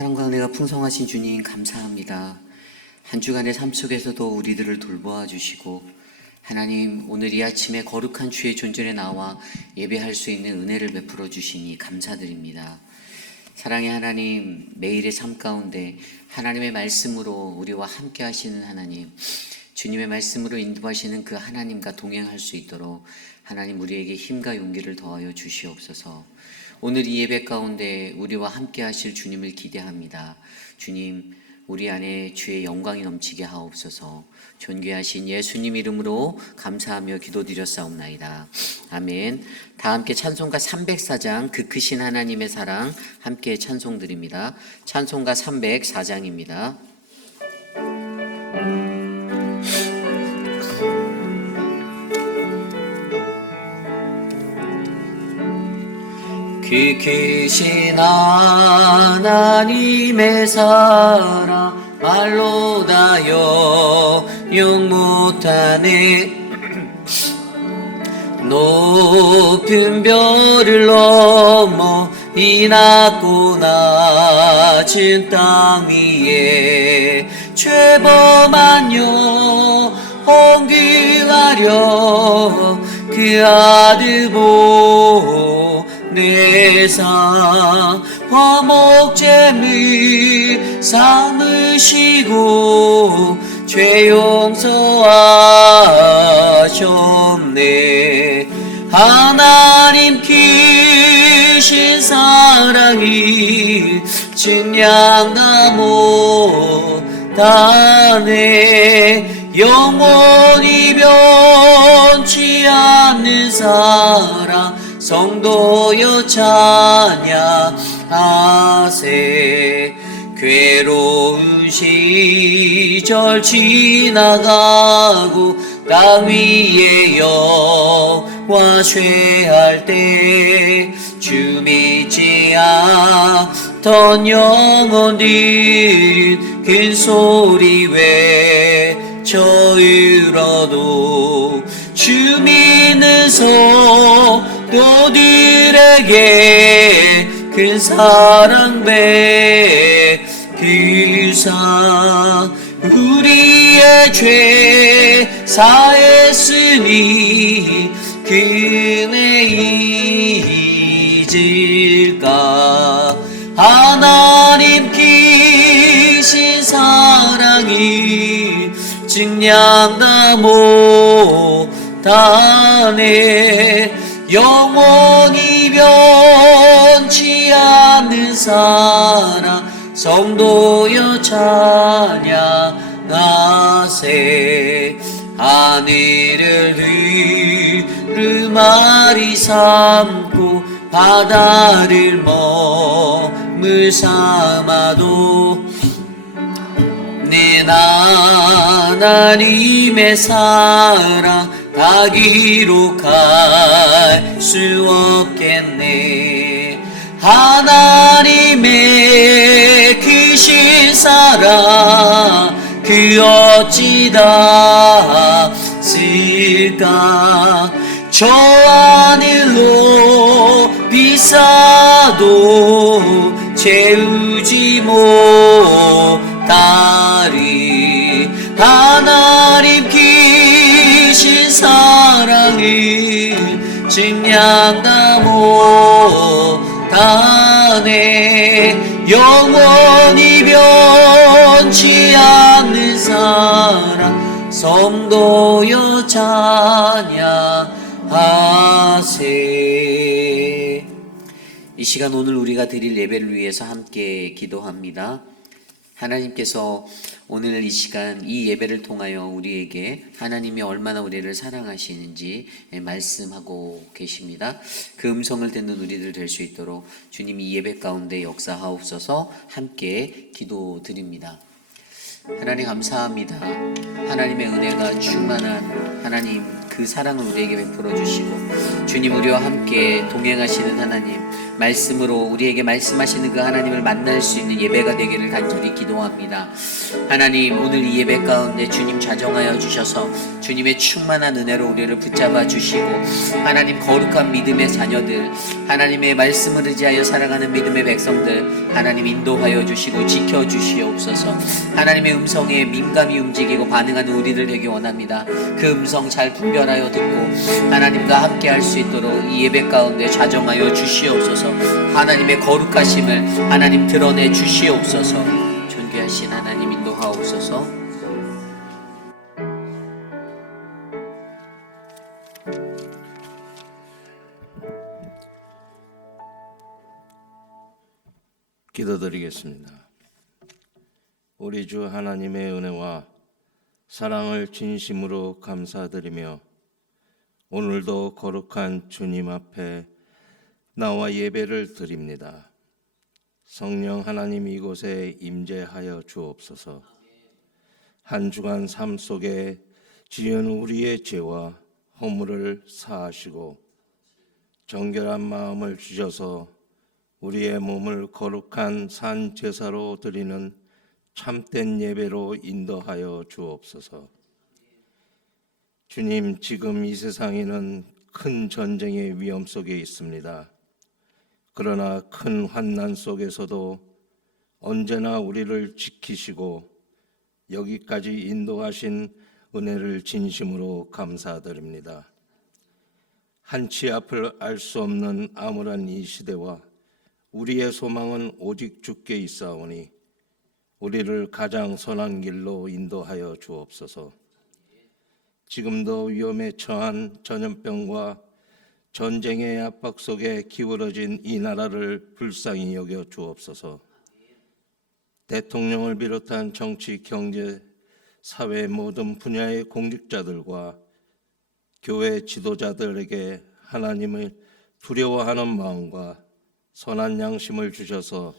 사랑과 은혜가 풍성하신 주님 감사합니다. 한 주간의 삶 속에서도 우리들을 돌보아 주시고 하나님 오늘 이 아침에 거룩한 주의 존전에 나와 예배할 수 있는 은혜를 베풀어 주시니 감사드립니다. 사랑의 하나님, 매일의 삶 가운데 하나님의 말씀으로 우리와 함께 하시는 하나님, 주님의 말씀으로 인도하시는 그 하나님과 동행할 수 있도록 하나님 우리에게 힘과 용기를 더하여 주시옵소서. 오늘 이 예배 가운데 우리와 함께 하실 주님을 기대합니다. 주님, 우리 안에 주의 영광이 넘치게 하옵소서. 존귀하신 예수님 이름으로 감사하며 기도드렸사옵나이다. 아멘. 다 함께 찬송가 304장 그 크신 하나님의 사랑 함께 찬송드립니다. 찬송가 304장입니다. 그 크신 하나님의 사랑 말로 다 영영 못하네. 높은 별을 넘어 이 낮고 낮은 땅 위에 죄범한 영혼 구하려 그 아들 보내사 화목제물 삼으시고 죄 용서하셨네. 하나님 크신 사랑이 증량다 못하네. 영원히 변치 않는 사랑 성도여 찬양하세. 괴로운 시절 지나가고 땅 위에 영화 쇠할 때 주 믿지 않던 영혼들은 큰 소리 외쳐 울어도 주 믿는 성도들에게 큰 사랑 베푸사 우리의 죄 사했으니 그네 잊을까. 하나님 크신 사랑이 증량다 못하네. 영원히 변치 않는 사랑 성도여 찬양하세. 하늘을 흐르마리 삼고 바다를 머물 삼아도 내 하나님의 사랑 다 기록할 수 없겠네. 하나님의 크신 사랑 그 어찌 다 쓸까. 저 하늘로 비싸도 채우지 못하리. 하나님 크신 사랑을 증량다 못하네. 영원히 변치 않는 사랑 성도여 찬양하세. 이 시간 오늘 우리가 드릴 예배를 위해서 함께 기도합니다. 하나님께서 오늘 이 시간 이 예배를 통하여 우리에게 하나님이 얼마나 우리를 사랑하시는지 말씀하고 계십니다. 그 음성을 듣는 우리들 될 수 있도록 주님이 이 예배 가운데 역사하옵소서. 함께 기도드립니다. 하나님 감사합니다. 하나님의 은혜가 충만한 하나님 그 사랑을 우리에게 베풀어 주시고 주님 우리와 함께 동행하시는 하나님 말씀으로 우리에게 말씀하시는 그 하나님을 만날 수 있는 예배가 되기를 간절히 기도합니다. 하나님 오늘 이 예배 가운데 주님 좌정하여 주셔서 주님의 충만한 은혜로 우리를 붙잡아 주시고 하나님 거룩한 믿음의 자녀들 하나님의 말씀을 의지하여 살아가는 믿음의 백성들 하나님 인도하여 주시고 지켜 주시옵소서. 하나님의 음성에 민감히 움직이고 반응하는 우리들 되기 원합니다. 그 음성 잘 분별하여 듣고 하나님과 함께 할 수 있도록 이 예배 가운데 좌정하여 주시옵소서. 하나님의 거룩하심을 하나님 드러내 주시옵소서. 존귀하신 하나님 인도하옵소서. 기도드리겠습니다. 우리 주 하나님의 은혜와 사랑을 진심으로 감사드리며 오늘도 거룩한 주님 앞에 나와 예배를 드립니다. 성령 하나님 이곳에 임재하여 주옵소서. 한 주간 삶 속에 지은 우리의 죄와 허물을 사하시고 정결한 마음을 주셔서 우리의 몸을 거룩한 산 제사로 드리는 참된 예배로 인도하여 주옵소서. 주님, 지금 이 세상에는 큰 전쟁의 위험 속에 있습니다. 그러나 큰 환난 속에서도 언제나 우리를 지키시고 여기까지 인도하신 은혜를 진심으로 감사드립니다. 한치 앞을 알 수 없는 암울한 이 시대와 우리의 소망은 오직 주께 있사오니 우리를 가장 선한 길로 인도하여 주옵소서. 지금도 위험에 처한 전염병과 전쟁의 압박 속에 기울어진 이 나라를 불쌍히 여겨 주옵소서. 대통령을 비롯한 정치, 경제, 사회 모든 분야의 공직자들과 교회 지도자들에게 하나님을 두려워하는 마음과 선한 양심을 주셔서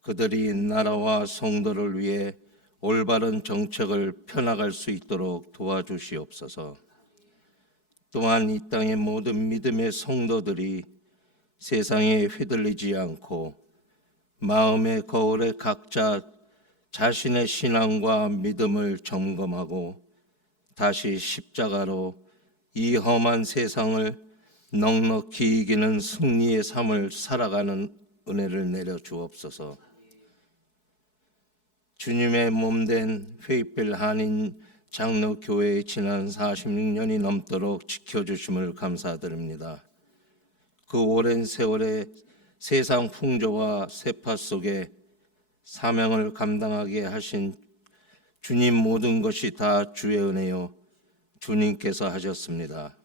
그들이 나라와 성도를 위해 올바른 정책을 펴나갈 수 있도록 도와주시옵소서. 또한 이 땅의 모든 믿음의 성도들이 세상에 휘둘리지 않고 마음의 거울에 각자 자신의 신앙과 믿음을 점검하고 다시 십자가로 이 험한 세상을 넉넉히 이기는 승리의 삶을 살아가는 은혜를 내려 주옵소서. 주님의 몸된 페이필 한인 장로교회의 지난 46년이 넘도록 지켜주심을 감사드립니다. 그 오랜 세월의 세상 풍조와 세파 속에 사명을 감당하게 하신 주님 모든 것이 다 주의 은혜요 주님께서 하셨습니다.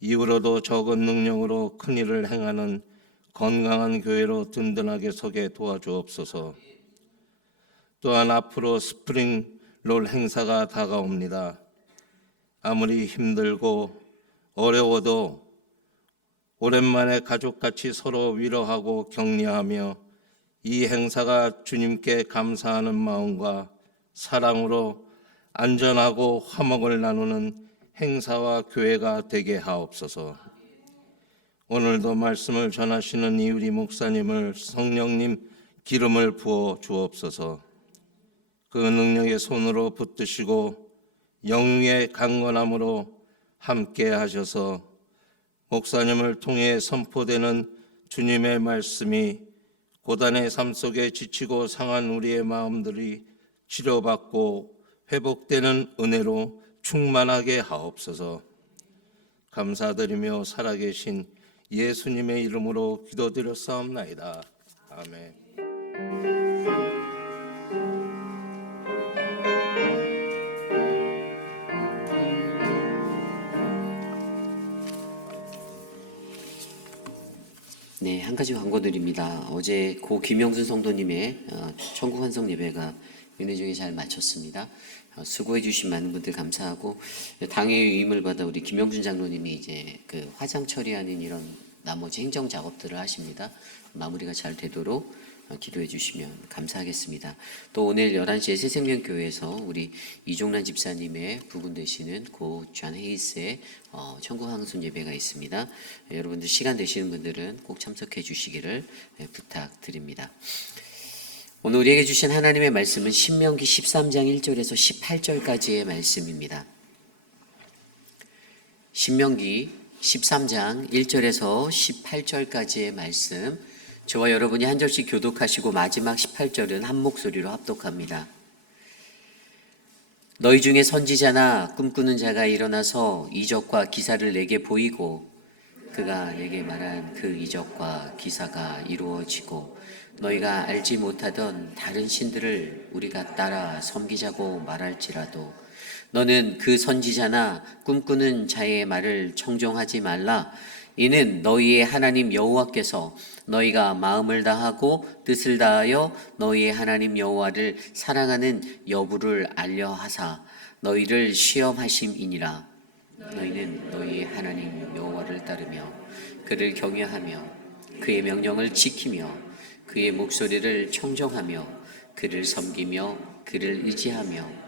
이후로도 적은 능력으로 큰 일을 행하는 건강한 교회로 든든하게 서게 도와주옵소서. 또한 앞으로 스프링롤 행사가 다가옵니다. 아무리 힘들고 어려워도 오랜만에 가족같이 서로 위로하고 격려하며 이 행사가 주님께 감사하는 마음과 사랑으로 안전하고 화목을 나누는 행사와 교회가 되게 하옵소서. 오늘도 말씀을 전하시는 이 우리 목사님을 성령님 기름을 부어 주옵소서. 그 능력의 손으로 붙드시고 영의 강건함으로 함께 하셔서 목사님을 통해 선포되는 주님의 말씀이 고단의 삶 속에 지치고 상한 우리의 마음들이 치료받고 회복되는 은혜로 충만하게 하옵소서. 감사드리며 살아계신 예수님의 이름으로 기도드렸사옵나이다. 아멘. 네, 한 가지 광고드립니다. 어제 고 김영순 성도님의 천국 환송 예배가 은혜 중에 잘 마쳤습니다. 수고해 주신 많은 분들 감사하고 당회 위임을 받아 우리 김영준 장로님이 이제 그 화장 처리하는 이런 나머지 행정 작업들을 하십니다. 마무리가 잘 되도록 기도해 주시면 감사하겠습니다. 또 오늘 11시에 새생명교회에서 우리 이종란 집사님의 부분 되시는 고 존 헤이스의 천국 항순 예배가 있습니다. 여러분들 시간 되시는 분들은 꼭 참석해 주시기를 부탁드립니다. 오늘 우리에게 주신 하나님의 말씀은 신명기 13장 1절에서 18절까지의 말씀입니다. 신명기 13장 1절에서 18절까지의 말씀, 저와 여러분이 한 절씩 교독하시고 마지막 18절은 한 목소리로 합독합니다. 너희 중에 선지자나 꿈꾸는 자가 일어나서 이적과 기사를 내게 보이고 그가 내게 말한 그 이적과 기사가 이루어지고 너희가 알지 못하던 다른 신들을 우리가 따라 섬기자고 말할지라도 너는 그 선지자나 꿈꾸는 자의 말을 청종하지 말라. 이는 너희의 하나님 여호와께서 너희가 마음을 다하고 뜻을 다하여 너희의 하나님 여호와를 사랑하는 여부를 알려 하사 너희를 시험하심이니라. 너희는 너희의 하나님 여호와를 따르며 그를 경외하며 그의 명령을 지키며 그의 목소리를 청정하며 그를 섬기며 그를 의지하며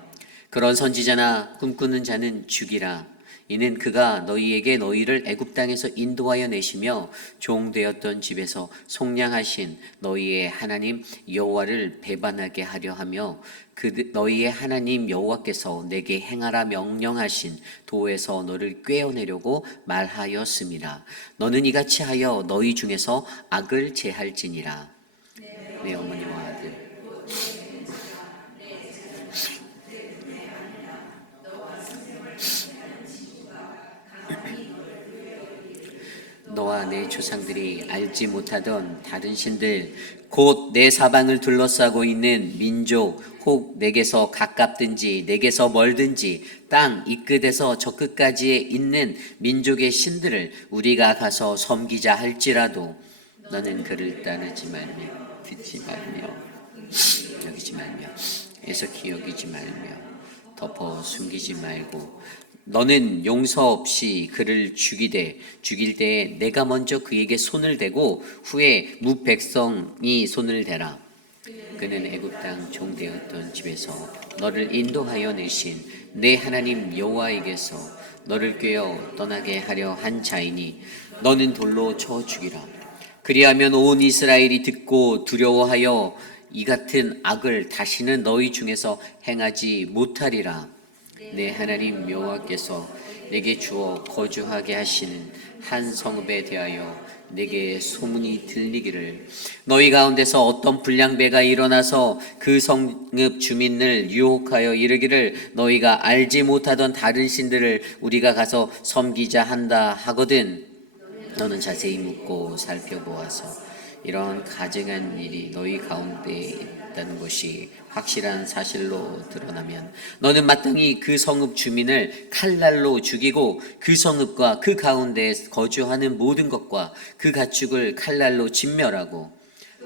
그런 선지자나 꿈꾸는 자는 죽이라. 이는 그가 너희에게 너희를 애굽 땅에서 인도하여 내시며 종되었던 집에서 속량하신 너희의 하나님 여호와를 배반하게 하려 하며 너희의 하나님 여호와께서 내게 행하라 명령하신 도에서 너를 꿰어내려고 말하였음이라. 너는 이같이 하여 너희 중에서 악을 제할지니라. 내 어머니와 아들 너와 내 조상들이 알지 못하던 다른 신들 곧 내 사방을 둘러싸고 있는 민족 혹 내게서 가깝든지 내게서 멀든지 땅 이 끝에서 저 끝까지에 있는 민족의 신들을 우리가 가서 섬기자 할지라도 너는 그를 따르지 말며 듣지 말며 여기지 말며 애석히 여기지 말며 덮어 숨기지 말고 너는 용서 없이 그를 죽일 때에 내가 먼저 그에게 손을 대고 후에 무백성이 손을 대라. 그는 애굽 땅 종되었던 집에서 너를 인도하여 내신 내 하나님 여호와에게서 너를 꿰어 떠나게 하려 한 자이니 너는 돌로 쳐 죽이라. 그리하면 온 이스라엘이 듣고 두려워하여 이 같은 악을 다시는 너희 중에서 행하지 못하리라. 내 하나님 여호와께서 내게 주어 거주하게 하시는 한 성읍에 대하여 내게 소문이 들리기를 너희 가운데서 어떤 불량배가 일어나서 그 성읍 주민을 유혹하여 이르기를 너희가 알지 못하던 다른 신들을 우리가 가서 섬기자 한다 하거든 너는 자세히 묻고 살펴보아서 이런 가증한 일이 너희 가운데 있다는 것이 확실한 사실로 드러나면 너는 마땅히 그 성읍 주민을 칼날로 죽이고 그 성읍과 그 가운데 거주하는 모든 것과 그 가축을 칼날로 진멸하고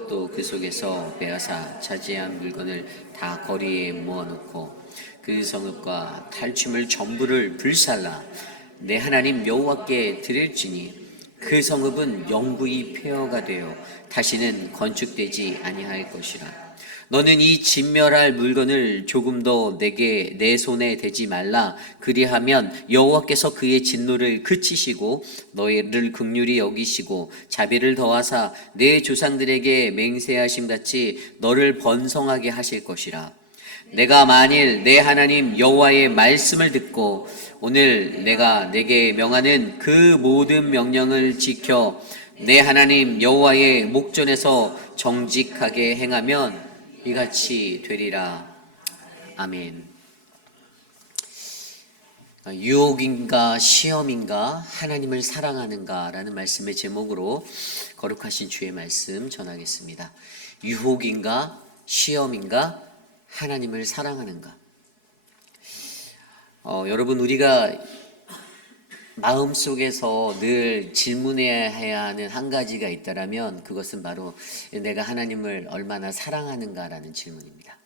또 그 속에서 빼앗아 차지한 물건을 다 거리에 모아놓고 그 성읍과 탈취물 전부를 불살라 내 하나님 여호와께 드릴지니 그 성읍은 영구히 폐허가 되어 다시는 건축되지 아니할 것이라. 너는 이 진멸할 물건을 조금도 내 손에 대지 말라. 그리하면 여호와께서 그의 진노를 그치시고 너희를 긍휼히 여기시고 자비를 더하사 내 조상들에게 맹세하심 같이 너를 번성하게 하실 것이라. 내가 만일 내 하나님 여호와의 말씀을 듣고 오늘 내가 내게 명하는 그 모든 명령을 지켜 내 하나님 여호와의 목전에서 정직하게 행하면 이같이 되리라. 아멘. 유혹인가 시험인가 하나님을 사랑하는가 라는 말씀의 제목으로 거룩하신 주의 말씀 전하겠습니다. 유혹인가 시험인가 하나님을 사랑하는가. 여러분 우리가 마음속에서 늘 질문해야 하는 한 가지가 있다라면 그것은 바로 내가 하나님을 얼마나 사랑하는가라는 질문입니다.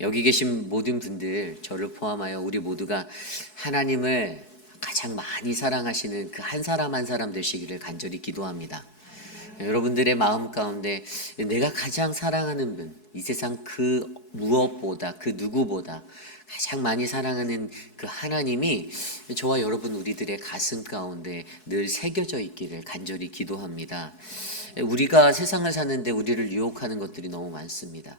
여기 계신 모든 분들 저를 포함하여 우리 모두가 하나님을 가장 많이 사랑하시는 그 한 사람 한 사람 되시기를 간절히 기도합니다. 여러분들의 마음 가운데 내가 가장 사랑하는 분, 이 세상 그 무엇보다, 그 누구보다 가장 많이 사랑하는 그 하나님이 저와 여러분 우리들의 가슴 가운데 늘 새겨져 있기를 간절히 기도합니다. 우리가 세상을 사는데 우리를 유혹하는 것들이 너무 많습니다.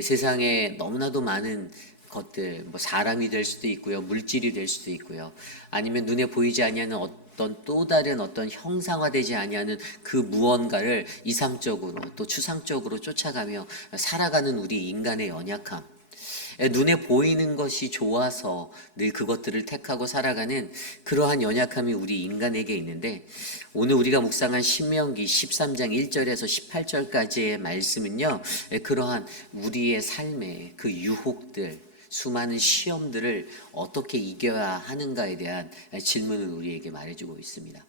세상에 너무나도 많은 것들, 뭐 사람이 될 수도 있고요, 물질이 될 수도 있고요, 아니면 눈에 보이지 아니하는 어떤 또 다른 어떤 형상화되지 아니하는 그 무언가를 이상적으로 또 추상적으로 쫓아가며 살아가는 우리 인간의 연약함, 눈에 보이는 것이 좋아서 늘 그것들을 택하고 살아가는 그러한 연약함이 우리 인간에게 있는데, 오늘 우리가 묵상한 신명기 13장 1절에서 18절까지의 말씀은요, 그러한 우리의 삶의 그 유혹들, 수많은 시험들을 어떻게 이겨야 하는가에 대한 질문을 우리에게 말해주고 있습니다.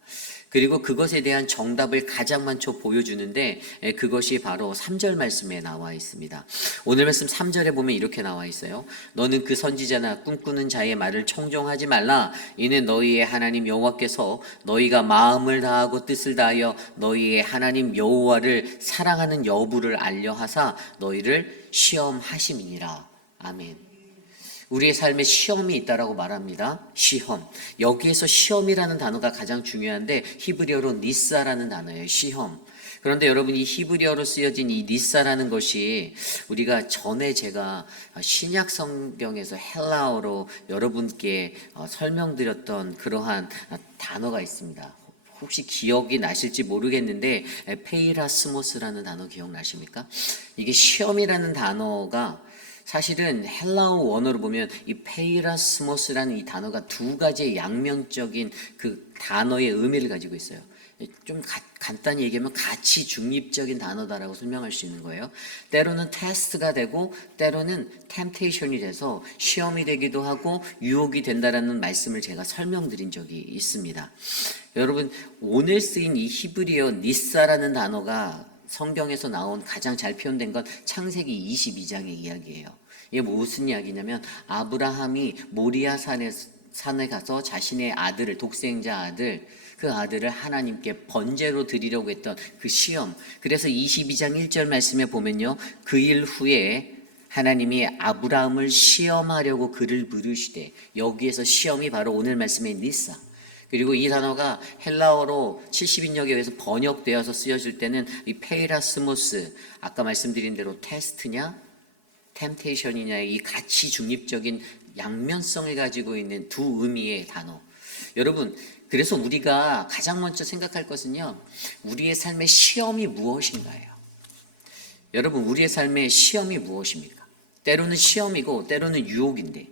그리고 그것에 대한 정답을 가장 먼저 보여주는데, 그것이 바로 3절 말씀에 나와 있습니다. 오늘 말씀 3절에 보면 이렇게 나와 있어요. 너는 그 선지자나 꿈꾸는 자의 말을 청종하지 말라. 이는 너희의 하나님 여호와께서 너희가 마음을 다하고 뜻을 다하여 너희의 하나님 여호와를 사랑하는 여부를 알려하사 너희를 시험하심이니라. 아멘. 우리의 삶에 시험이 있다라고 말합니다. 시험. 여기에서 시험이라는 단어가 가장 중요한데 히브리어로 니사라는 단어예요. 시험. 그런데 여러분, 이 히브리어로 쓰여진 이 니사라는 것이 우리가 전에 제가 신약 성경에서 헬라어로 여러분께 설명드렸던 그러한 단어가 있습니다. 혹시 기억이 나실지 모르겠는데 페이라스모스라는 단어 기억나십니까? 이게 시험이라는 단어가 사실은 헬라어 원어로 보면 이 페이라스모스라는 이 단어가 두 가지의 양면적인 그 단어의 의미를 가지고 있어요. 좀 간단히 얘기하면 가치 중립적인 단어다라고 설명할 수 있는 거예요. 때로는 테스트가 되고 때로는 템테이션이 돼서 시험이 되기도 하고 유혹이 된다라는 말씀을 제가 설명드린 적이 있습니다. 여러분, 오늘 쓰인 이 히브리어 니사라는 단어가 성경에서 나온 가장 잘 표현된 건 창세기 22장의 이야기예요. 이게 무슨 이야기냐면 아브라함이 모리아 산에 가서 자신의 아들을, 독생자 아들, 그 아들을 하나님께 번제로 드리려고 했던 그 시험. 그래서 22장 1절 말씀에 보면요, 그 일 후에 하나님이 아브라함을 시험하려고 그를 부르시되, 여기에서 시험이 바로 오늘 말씀의 니사. 그리고 이 단어가 헬라어로 70인역에 의해서 번역되어서 쓰여질 때는 이 페이라스모스, 아까 말씀드린 대로 테스트냐 템테이션이냐, 이 가치 중립적인 양면성을 가지고 있는 두 의미의 단어. 여러분, 그래서 우리가 가장 먼저 생각할 것은요, 우리의 삶의 시험이 무엇인가예요. 여러분, 우리의 삶의 시험이 무엇입니까? 때로는 시험이고 때로는 유혹인데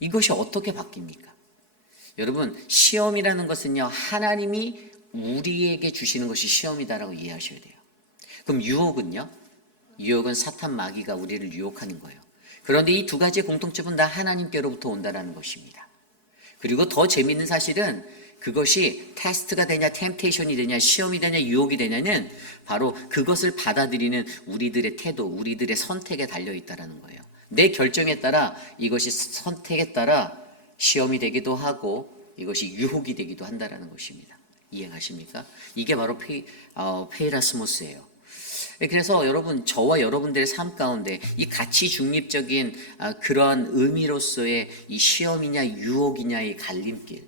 이것이 어떻게 바뀝니까? 여러분, 시험이라는 것은요, 하나님이 우리에게 주시는 것이 시험이다라고 이해하셔야 돼요. 그럼 유혹은요? 유혹은 사탄 마귀가 우리를 유혹하는 거예요. 그런데 이 두 가지의 공통점은 다 하나님께로부터 온다라는 것입니다. 그리고 더 재미있는 사실은 그것이 테스트가 되냐, 템테이션이 되냐, 시험이 되냐, 유혹이 되냐는 바로 그것을 받아들이는 우리들의 태도, 우리들의 선택에 달려있다라는 거예요. 내 결정에 따라 이것이 선택에 따라 시험이 되기도 하고 이것이 유혹이 되기도 한다라는 것입니다. 이해가십니까? 이게 바로 페이라스모스예요. 그래서 여러분, 저와 여러분들의 삶 가운데 이 가치 중립적인 그러한 의미로서의 이 시험이냐 유혹이냐의 갈림길,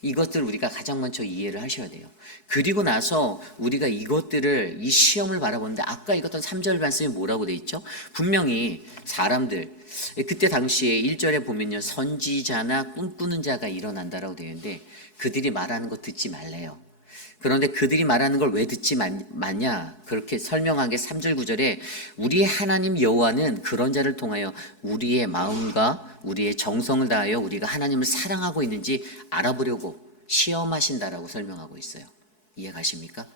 이것들 우리가 가장 먼저 이해를 하셔야 돼요. 그리고 나서 우리가 이것들을, 이 시험을 바라보는데 아까 읽었던 3절 말씀이 뭐라고 돼 있죠? 분명히 사람들, 그때 당시에 1절에 보면요, 선지자나 꿈꾸는 자가 일어난다라고 되어 있는데 그들이 말하는 거 듣지 말래요. 그런데 그들이 말하는 걸 왜 듣지 마냐? 그렇게 설명한 게 3절 9절에 우리의 하나님 여호와는 그런 자를 통하여 우리의 마음과 우리의 정성을 다하여 우리가 하나님을 사랑하고 있는지 알아보려고 시험하신다라고 설명하고 있어요. 이해가십니까?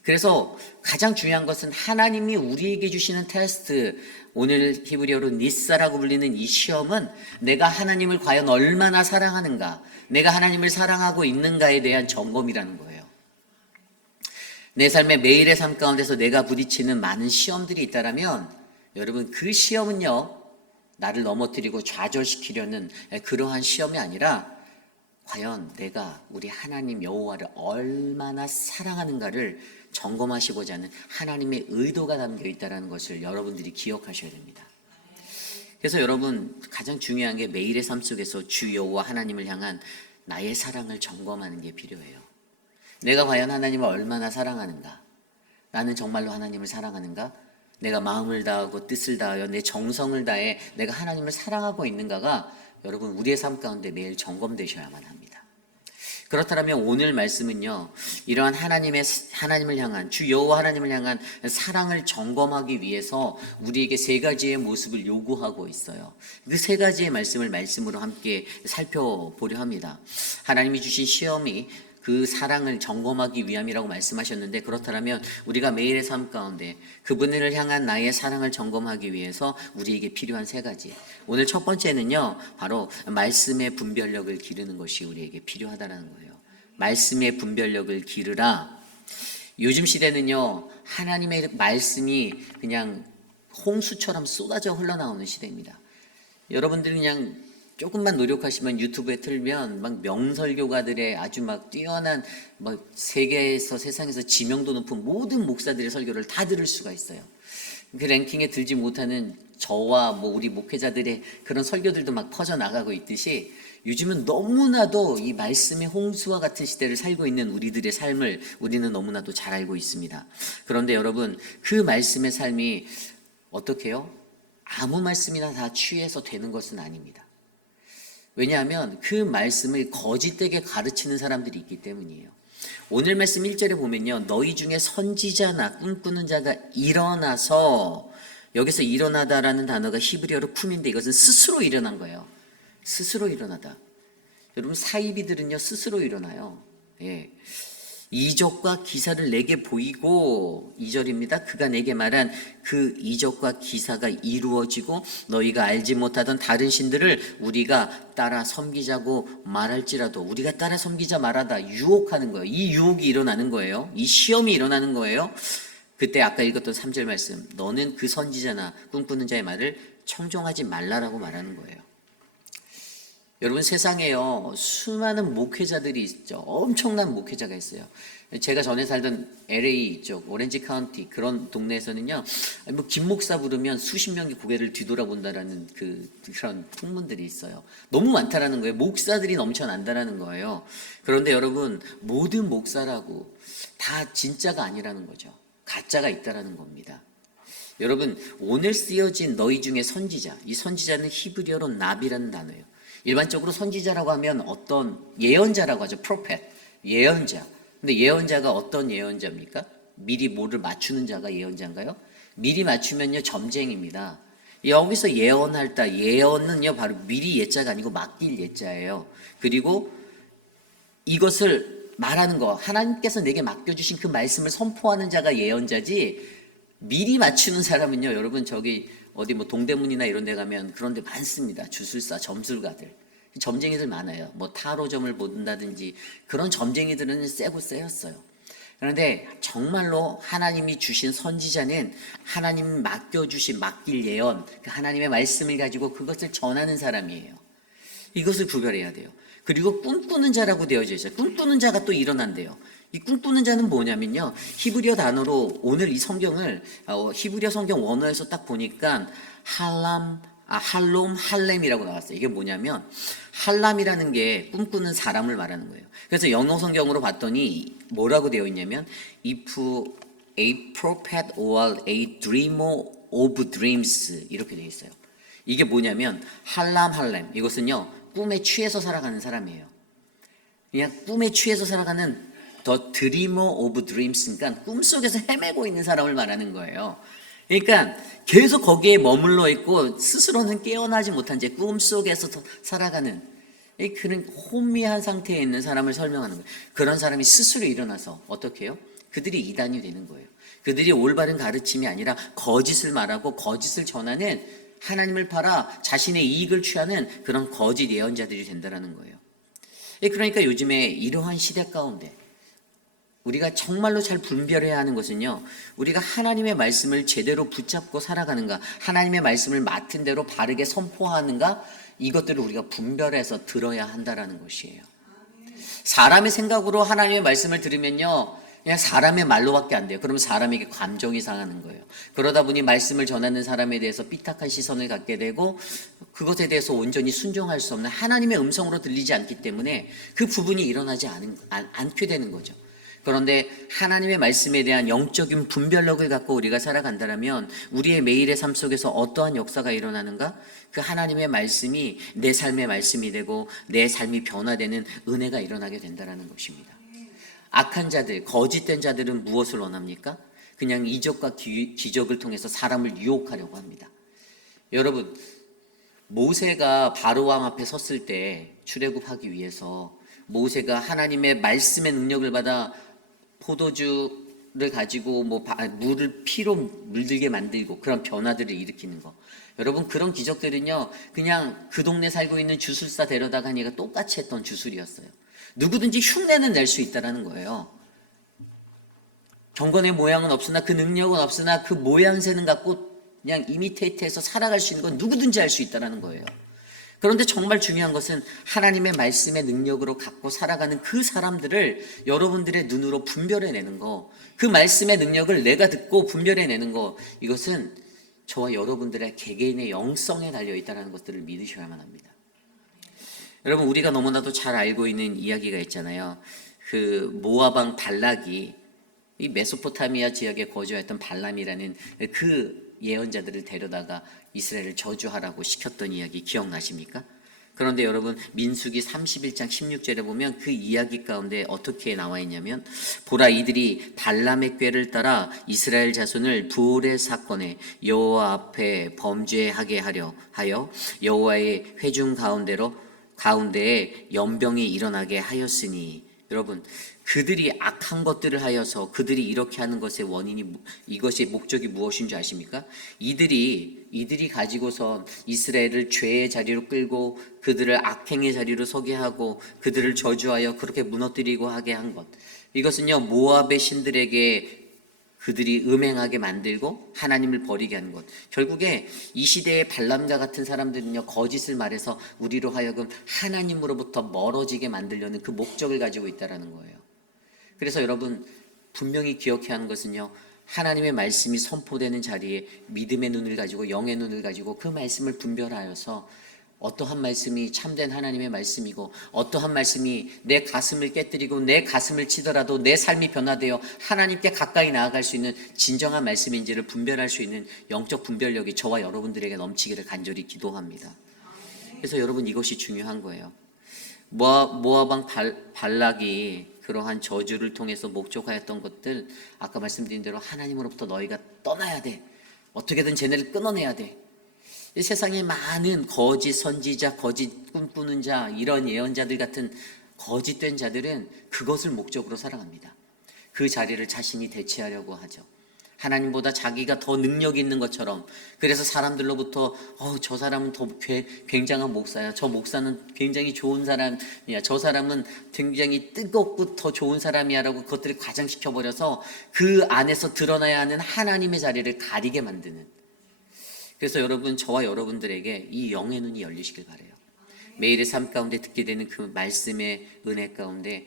그래서 가장 중요한 것은 하나님이 우리에게 주시는 테스트, 오늘 히브리어로 니사라고 불리는 이 시험은 내가 하나님을 과연 얼마나 사랑하는가, 내가 하나님을 사랑하고 있는가에 대한 점검이라는 거예요. 내 삶의 매일의 삶 가운데서 내가 부딪히는 많은 시험들이 있다면 여러분, 그 시험은요, 나를 넘어뜨리고 좌절시키려는 그러한 시험이 아니라 과연 내가 우리 하나님 여호와를 얼마나 사랑하는가를 점검하시고자 하는 하나님의 의도가 담겨 있다는 것을 여러분들이 기억하셔야 됩니다. 그래서 여러분, 가장 중요한 게 매일의 삶 속에서 주 여호와 하나님을 향한 나의 사랑을 점검하는 게 필요해요. 내가 과연 하나님을 얼마나 사랑하는가? 나는 정말로 하나님을 사랑하는가? 내가 마음을 다하고 뜻을 다하여 내 정성을 다해 내가 하나님을 사랑하고 있는가가 여러분 우리의 삶 가운데 매일 점검되셔야만 합니다. 그렇다면 오늘 말씀은요, 이러한 하나님을 향한, 주 여호와 하나님을 향한 사랑을 점검하기 위해서 우리에게 세 가지의 모습을 요구하고 있어요. 그 세 가지의 말씀으로 함께 살펴보려 합니다. 하나님이 주신 시험이 그 사랑을 점검하기 위함이라고 말씀하셨는데, 그렇다면 우리가 매일의 삶 가운데 그분을 향한 나의 사랑을 점검하기 위해서 우리에게 필요한 세 가지. 오늘 첫 번째는요, 바로 말씀의 분별력을 기르는 것이 우리에게 필요하다는 거예요. 말씀의 분별력을 기르라. 요즘 시대는요, 하나님의 말씀이 그냥 홍수처럼 쏟아져 흘러나오는 시대입니다. 여러분들이 그냥 조금만 노력하시면 유튜브에 틀면 막 명설교가들의 아주 막 뛰어난 세상에서 지명도 높은 모든 목사들의 설교를 다 들을 수가 있어요. 그 랭킹에 들지 못하는 저와 우리 목회자들의 그런 설교들도 막 퍼져 나가고 있듯이 요즘은 너무나도 이 말씀의 홍수와 같은 시대를 살고 있는 우리들의 삶을 우리는 너무나도 잘 알고 있습니다. 그런데 여러분, 그 말씀의 삶이 어떻게 해요? 아무 말씀이나 다 취해서 되는 것은 아닙니다. 왜냐하면 그 말씀을 거짓되게 가르치는 사람들이 있기 때문이에요. 오늘 말씀 1절에 보면요, 너희 중에 선지자나 꿈꾸는 자가 일어나서, 여기서 일어나다라는 단어가 히브리어로 쿰인데 이것은 스스로 일어난 거예요. 스스로 일어나다. 여러분, 사이비들은요 스스로 일어나요. 예. 이적과 기사를 내게 보이고, 2절입니다. 그가 내게 말한 그 이적과 기사가 이루어지고 너희가 알지 못하던 다른 신들을 우리가 따라 섬기자고 말할지라도, 우리가 따라 섬기자 말하다 유혹하는 거예요. 이 유혹이 일어나는 거예요. 이 시험이 일어나는 거예요. 그때 아까 읽었던 3절 말씀, 너는 그 선지자나 꿈꾸는 자의 말을 청종하지 말라라고 말하는 거예요. 여러분, 세상에요 수많은 목회자들이 있죠. 엄청난 목회자가 있어요. 제가 전에 살던 LA 쪽 오렌지 카운티 그런 동네에서는요, 김 목사 부르면 수십 명이 고개를 뒤돌아본다라는 그런 풍문들이 있어요. 너무 많다라는 거예요. 목사들이 넘쳐난다라는 거예요. 그런데 여러분, 모든 목사라고 다 진짜가 아니라는 거죠. 가짜가 있다라는 겁니다. 여러분, 오늘 쓰여진 너희 중에 선지자, 이 선지자는 히브리어로 나비라는 단어예요. 일반적으로 선지자라고 하면 어떤 예언자라고 하죠. 프로펫, 예언자. 근데 예언자가 어떤 예언자입니까? 미리 뭐를 맞추는 자가 예언자인가요? 미리 맞추면요 점쟁입니다. 여기서 예언할 때 예언은요 바로 미리 예자가 아니고 맡길 예자예요. 그리고 이것을 말하는 거, 하나님께서 내게 맡겨주신 그 말씀을 선포하는 자가 예언자지, 미리 맞추는 사람은요, 여러분 저기 어디 동대문이나 이런 데 가면 그런 데 많습니다. 주술사, 점술가들. 점쟁이들 많아요. 타로점을 본다든지 그런 점쟁이들은 세고 세였어요. 그런데 정말로 하나님이 주신 선지자는 하나님 맡겨주신 맡길 예언, 그 하나님의 말씀을 가지고 그것을 전하는 사람이에요. 이것을 구별해야 돼요. 그리고 꿈꾸는 자라고 되어져 있어요. 꿈꾸는 자가 또 일어난대요. 이 꿈꾸는 자는 뭐냐면요, 히브리어 단어로 오늘 이 성경을 히브리어 성경 원어에서 딱 보니까 할롬, 할렘이라고 나왔어요. 이게 뭐냐면 할람이라는 게 꿈꾸는 사람을 말하는 거예요. 그래서 영어 성경으로 봤더니 뭐라고 되어 있냐면 if a prophet or a dreamer of dreams 이렇게 되어 있어요. 이게 뭐냐면 할렘, 이것은요 꿈에 취해서 살아가는 사람이에요. 그냥 꿈에 취해서 살아가는 The Dreamer of Dreams, 그러니까 꿈속에서 헤매고 있는 사람을 말하는 거예요. 그러니까 계속 거기에 머물러 있고 스스로는 깨어나지 못한 채 꿈속에서 살아가는 그런 혼미한 상태에 있는 사람을 설명하는 거예요. 그런 사람이 스스로 일어나서 어떻게 해요? 그들이 이단이 되는 거예요. 그들이 올바른 가르침이 아니라 거짓을 말하고 거짓을 전하는, 하나님을 팔아 자신의 이익을 취하는 그런 거짓 예언자들이 된다는 거예요. 그러니까 요즘에 이러한 시대 가운데 우리가 정말로 잘 분별해야 하는 것은요, 우리가 하나님의 말씀을 제대로 붙잡고 살아가는가, 하나님의 말씀을 맡은 대로 바르게 선포하는가, 이것들을 우리가 분별해서 들어야 한다라는 것이에요. 사람의 생각으로 하나님의 말씀을 들으면요, 그냥 사람의 말로밖에 안 돼요. 그러면 사람에게 감정이 상하는 거예요. 그러다 보니 말씀을 전하는 사람에 대해서 삐딱한 시선을 갖게 되고 그것에 대해서 온전히 순종할 수 없는 하나님의 음성으로 들리지 않기 때문에 그 부분이 일어나지 않게 되는 거죠. 그런데 하나님의 말씀에 대한 영적인 분별력을 갖고 우리가 살아간다면 우리의 매일의 삶 속에서 어떠한 역사가 일어나는가? 그 하나님의 말씀이 내 삶의 말씀이 되고 내 삶이 변화되는 은혜가 일어나게 된다는 것입니다. 악한 자들, 거짓된 자들은 무엇을 원합니까? 그냥 이적과 기적을 통해서 사람을 유혹하려고 합니다. 여러분, 모세가 바로왕 앞에 섰을 때 출애굽하기 위해서 모세가 하나님의 말씀의 능력을 받아 포도주를 가지고 물을 피로 물들게 만들고 그런 변화들을 일으키는 거. 여러분, 그런 기적들은요, 그냥 그 동네 살고 있는 주술사 데려다가 하니까 똑같이 했던 주술이었어요. 누구든지 흉내는 낼 수 있다는 거예요. 경건의 모양은 없으나 그 능력은 없으나 그 모양새는 갖고 그냥 이미테이트해서 살아갈 수 있는 건 누구든지 할 수 있다는 거예요. 그런데 정말 중요한 것은 하나님의 말씀의 능력으로 갖고 살아가는 그 사람들을 여러분들의 눈으로 분별해내는 거, 그 말씀의 능력을 내가 듣고 분별해내는 거, 이것은 저와 여러분들의 개개인의 영성에 달려있다는 것들을 믿으셔야만 합니다. 여러분, 우리가 너무나도 잘 알고 있는 이야기가 있잖아요. 그 모압 왕 발락이 이 메소포타미아 지역에 거주했던 발람이라는 그 예언자들을 데려다가 이스라엘을 저주하라고 시켰던 이야기 기억나십니까? 그런데 여러분, 민수기 31장 16절에 보면 그 이야기 가운데 어떻게 나와 있냐면, 보라, 이들이 발람의 꾀를 따라 이스라엘 자손을 부올의 사건에 여호와 앞에 범죄하게 하여 여호와의 회중 가운데에 연병이 일어나게 하였으니, 여러분, 그들이 악한 것들을 하여서 그들이 이렇게 하는 것의 원인이, 이것의 목적이 무엇인 줄 아십니까? 이들이 가지고서 이스라엘을 죄의 자리로 끌고 그들을 악행의 자리로 서게 하고 그들을 저주하여 그렇게 무너뜨리고 하게 한 것, 이것은요, 모압의 신들에게 그들이 음행하게 만들고 하나님을 버리게 하는 것. 결국에 이 시대의 발람과 같은 사람들은요, 거짓을 말해서 우리로 하여금 하나님으로부터 멀어지게 만들려는 그 목적을 가지고 있다는 거예요. 그래서 여러분, 분명히 기억해야 하는 것은요, 하나님의 말씀이 선포되는 자리에 믿음의 눈을 가지고, 영의 눈을 가지고 그 말씀을 분별하여서 어떠한 말씀이 참된 하나님의 말씀이고 어떠한 말씀이 내 가슴을 깨뜨리고 내 가슴을 치더라도 내 삶이 변화되어 하나님께 가까이 나아갈 수 있는 진정한 말씀인지를 분별할 수 있는 영적 분별력이 저와 여러분들에게 넘치기를 간절히 기도합니다. 그래서 여러분, 이것이 중요한 거예요. 모압 왕 발락이 그러한 저주를 통해서 목적하였던 것들, 아까 말씀드린 대로 하나님으로부터 너희가 떠나야 돼. 어떻게든 쟤네를 끊어내야 돼. 이 세상에 많은 거짓 선지자, 거짓 꿈꾸는 자, 이런 예언자들 같은 거짓된 자들은 그것을 목적으로 살아갑니다. 그 자리를 자신이 대체하려고 하죠. 하나님보다 자기가 더 능력이 있는 것처럼. 그래서 사람들로부터 저 사람은 더 굉장한 목사야, 저 목사는 굉장히 좋은 사람이야, 저 사람은 굉장히 뜨겁고 더 좋은 사람이야 라고 그것들을 과장시켜버려서 그 안에서 드러나야 하는 하나님의 자리를 가리게 만드는. 그래서 여러분, 저와 여러분들에게 이 영의 눈이 열리시길 바라요. 매일의 삶 가운데 듣게 되는 그 말씀의 은혜 가운데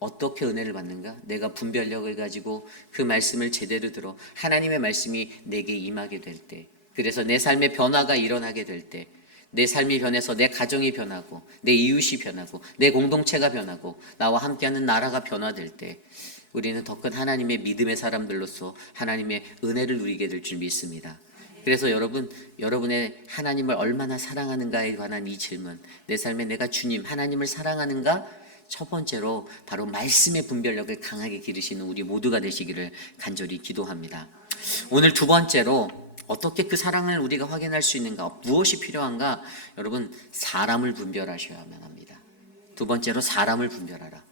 어떻게 은혜를 받는가? 내가 분별력을 가지고 그 말씀을 제대로 들어 하나님의 말씀이 내게 임하게 될 때, 그래서 내 삶의 변화가 일어나게 될 때, 내 삶이 변해서 내 가정이 변하고 내 이웃이 변하고 내 공동체가 변하고 나와 함께하는 나라가 변화될 때, 우리는 더 큰 하나님의 믿음의 사람들로서 하나님의 은혜를 누리게 될 줄 믿습니다. 그래서 여러분의 하나님을 얼마나 사랑하는가에 관한 이 질문, 내 삶에 내가 주님 하나님을 사랑하는가? 첫 번째로 바로 말씀의 분별력을 강하게 기르시는 우리 모두가 되시기를 간절히 기도합니다. 오늘 두 번째로 어떻게 그 사랑을 우리가 확인할 수 있는가? 무엇이 필요한가? 여러분, 사람을 분별하셔야만 합니다. 두 번째로 사람을 분별하라.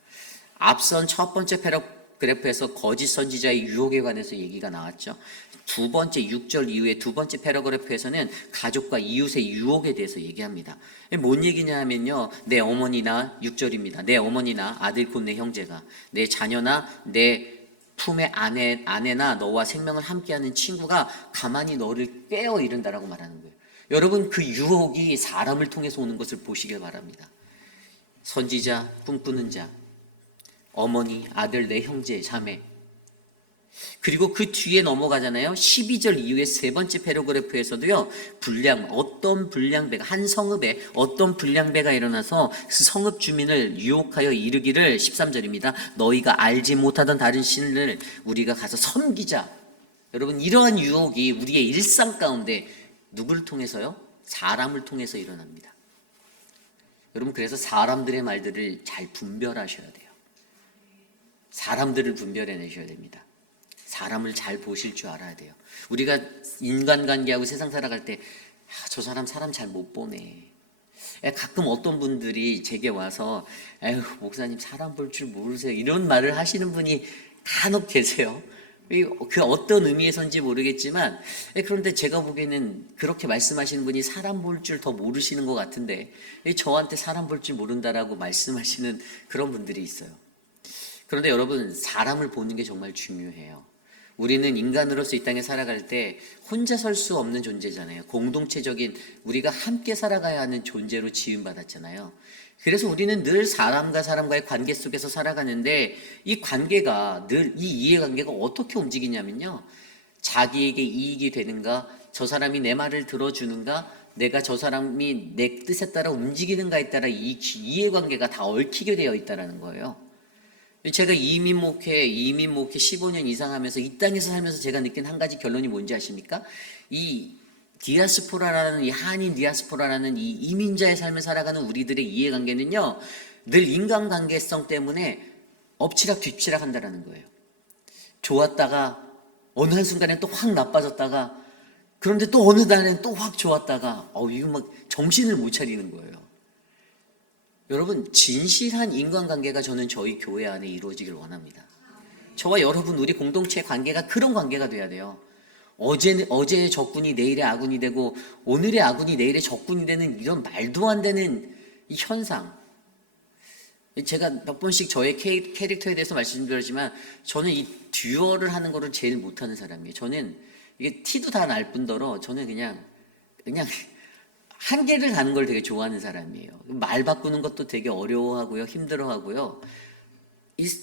앞선 첫 번째 패러그래프에서 거짓 선지자의 유혹에 관해서 얘기가 나왔죠. 두 번째 6절 이후에 두 번째 패러그래프에서는 가족과 이웃의 유혹에 대해서 얘기합니다. 뭔 얘기냐 하면요, 내 어머니나 6절입니다. 내 어머니나 아들 곧 내 형제가, 내 자녀나 내 품의 아내나 너와 생명을 함께하는 친구가 가만히 너를 꿰어 이른다라고 말하는 거예요. 여러분, 그 유혹이 사람을 통해서 오는 것을 보시길 바랍니다. 선지자, 꿈꾸는 자, 어머니, 아들, 내 형제, 자매. 그리고 그 뒤에 넘어가잖아요. 12절 이후에 세 번째 패러그래프에서도요, 어떤 불량배가, 한 성읍에 어떤 불량배가 일어나서 그 성읍 주민을 유혹하여 이르기를, 13절입니다. 너희가 알지 못하던 다른 신을 우리가 가서 섬기자. 여러분, 이러한 유혹이 우리의 일상 가운데 누구를 통해서요? 사람을 통해서 일어납니다. 여러분, 그래서 사람들의 말들을 잘 분별하셔야 돼요. 사람들을 분별해내셔야 됩니다. 사람을 잘 보실 줄 알아야 돼요. 우리가 인간관계하고 세상 살아갈 때 저 사람 잘 못 보네. 가끔 어떤 분들이 제게 와서 에휴 목사님 사람 볼 줄 모르세요, 이런 말을 하시는 분이 간혹 계세요. 그 어떤 의미에서인지 모르겠지만, 그런데 제가 보기에는 그렇게 말씀하시는 분이 사람 볼 줄 더 모르시는 것 같은데 저한테 사람 볼 줄 모른다라고 말씀하시는 그런 분들이 있어요. 그런데 여러분, 사람을 보는 게 정말 중요해요. 우리는 인간으로서 이 땅에 살아갈 때 혼자 설 수 없는 존재잖아요. 공동체적인, 우리가 함께 살아가야 하는 존재로 지음받았잖아요. 그래서 우리는 늘 사람과 사람과의 관계 속에서 살아가는데, 이 관계가 늘, 이 이해관계가 어떻게 움직이냐면요, 자기에게 이익이 되는가, 저 사람이 내 말을 들어주는가, 내가 저 사람이 내 뜻에 따라 움직이는가에 따라 이 이해관계가 다 얽히게 되어 있다는 거예요. 제가 이민 목회 15년 이상 하면서 이 땅에서 살면서 제가 느낀 한 가지 결론이 뭔지 아십니까? 이 디아스포라라는, 이 한인 디아스포라라는 이 이민자의 삶을 살아가는 우리들의 이해관계는요, 늘 인간관계성 때문에 엎치락 뒤치락 한다라는 거예요. 좋았다가 어느 한순간에 또 확 나빠졌다가, 그런데 또 어느 날엔 또 확 좋았다가 이거 막 정신을 못 차리는 거예요. 여러분, 진실한 인간관계가 저는 저희 교회 안에 이루어지길 원합니다. 저와 여러분, 우리 공동체 관계가 그런 관계가 돼야 돼요. 어제의 적군이 내일의 아군이 되고 오늘의 아군이 내일의 적군이 되는 이런 말도 안 되는 이 현상. 제가 몇 번씩 저의 캐릭터에 대해서 말씀드렸지만, 저는 이 듀얼을 하는 거를 제일 못하는 사람이에요. 저는 이게 티도 다 날 뿐더러 저는 그냥 한계를 가는 걸 되게 좋아하는 사람이에요. 말 바꾸는 것도 되게 어려워하고요, 힘들어하고요.